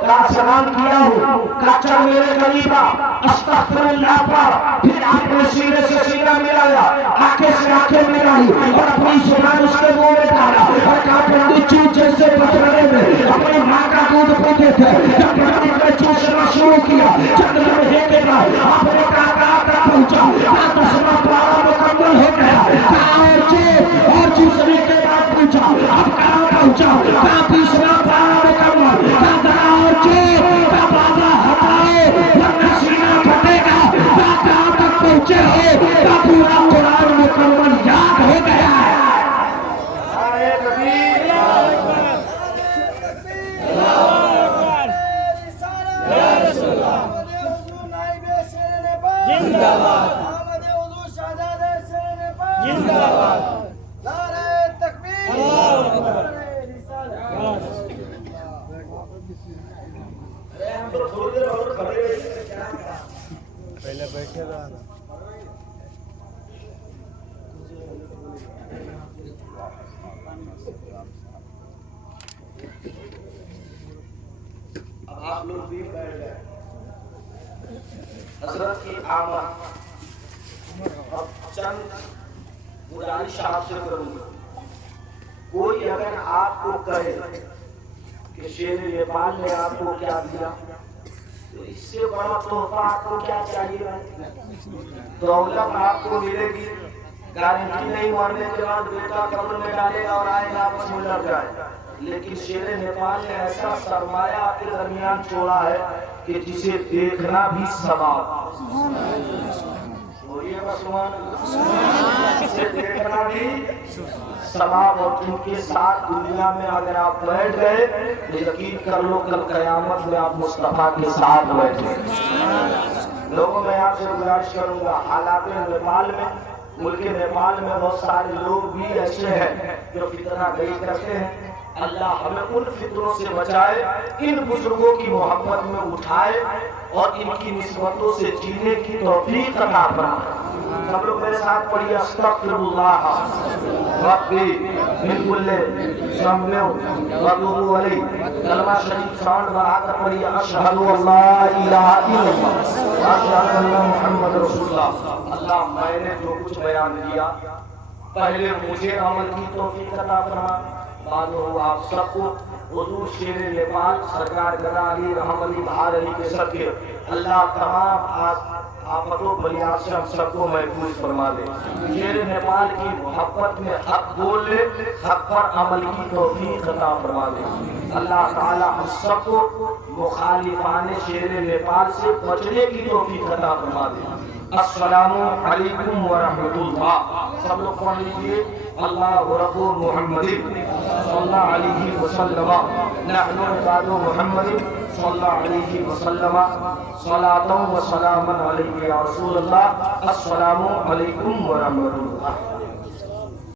का सलाम किया हो, का चल मेरे कलीबा अस्तगफिरुल्लाह पर, फिर आपने सीने से सीना मिलाया, आंखें से आंखें मिलाई और अपनी जुबान उसके मुंह में डाला और कहा पंडित जी जैसे बचपने में अपनी माँ का दूध पीते थे, जब पंडित ने चूसना शुरू किया, चंद्र में देखे ना आपने कहा कहाँ पहुंचा, कहा दसवां पारा मुकम्मल हो गया, और दूसरे के बाद पूछा अब कहाँ पहुंचा, कहा तीसरा पारा मुकम्मल, बाबा हटाए वरना सीना फटेगा, कहाँ तक पहुंचे हो, पूरा कुरान मुकम्मल याद हो गया है। पहले बैठे रहना। आप लोग भी बैठ गए। हजरत की आमद अब चंद गुजारिश आपसे करूंगी। कोई अगर आपको कहे कि शेर नेपाल ने आपको क्या दिया, तो इससे बड़ा तोहफा आपको क्या चाहिए? दौलत आपको मिलेगी, गारंटी नहीं, मरने के बाद बेटा कब्र में डालेगा और आएगा आपस में लड़ जाए। लेकिन शेर नेपाल ने ऐसा सरमाया आपके दरमियान छोड़ा है कि जिसे देखना भी सवाब, बोलिएगा सुभान अल्लाह, जिसे देखना भी सवाब। और जिनके साथ दुनिया में अगर आप बैठ गए तो यकीन कर लो कल कयामत में आप मुस्तफा के साथ बैठे। लोगों में आपसे गुजारिश करूंगा, हालात नेपाल में, मुल्क नेपाल में बहुत सारे लोग भी ऐसे हैं जो फितना गई करते हैं। अल्लाह हमें उन फितरों से बचाए, इन बुजुर्गों की मोहब्बत में उठाए और इनकी निस्बतों से जीने की तौफीक अता फरमाए। सब लोग मेरे साथ पढ़िए, अस्तगफिरुल्लाह रब्बी मिन कुल्ली ज़म्बिन व अतूबु अलैहि। कलमा शरीफ साउंड बढ़ाकर पढ़िए, अशहदु अल्ला इलाहा इल्लल्लाह व अशहदु अन्ना मुहम्मद रसूलुल्लाह। अल्लाह मैंने जो कुछ बयान किया, पहले मुझे अमल की तौफीक अता फरमाए, बाद में आप सबको हुजूर शेर नेपाल सरकार गदा अली रहम अली बहार अली के सदके अल्लाह तमाम आफतों बलियात से हम सबको महफूज फरमा दे। शेर नेपाल की मोहब्बत में हक बोल ले, हक पर अमल की तौफीक अता फरमा दे। अल्लाह ताला हम सबको मुखालिफान शेर नेपाल से बचने की तौफीक अता फरमा दे। अस्सलामु अलैकुम व रहमतुल्लाह। सब लोग पढ़ लीजिए, अल्लाहु रब्बु मुहम्मदिन सल्लल्लाहु अलैहि वसल्लम नहनु इबादु मुहम्मदिन सल्लल्लाहु अलैहि वसल्लम सलातन व सलामन अलैहि या रसूलल्लाह। अस्सलामु अलैकुम व रहमतुल्लाह।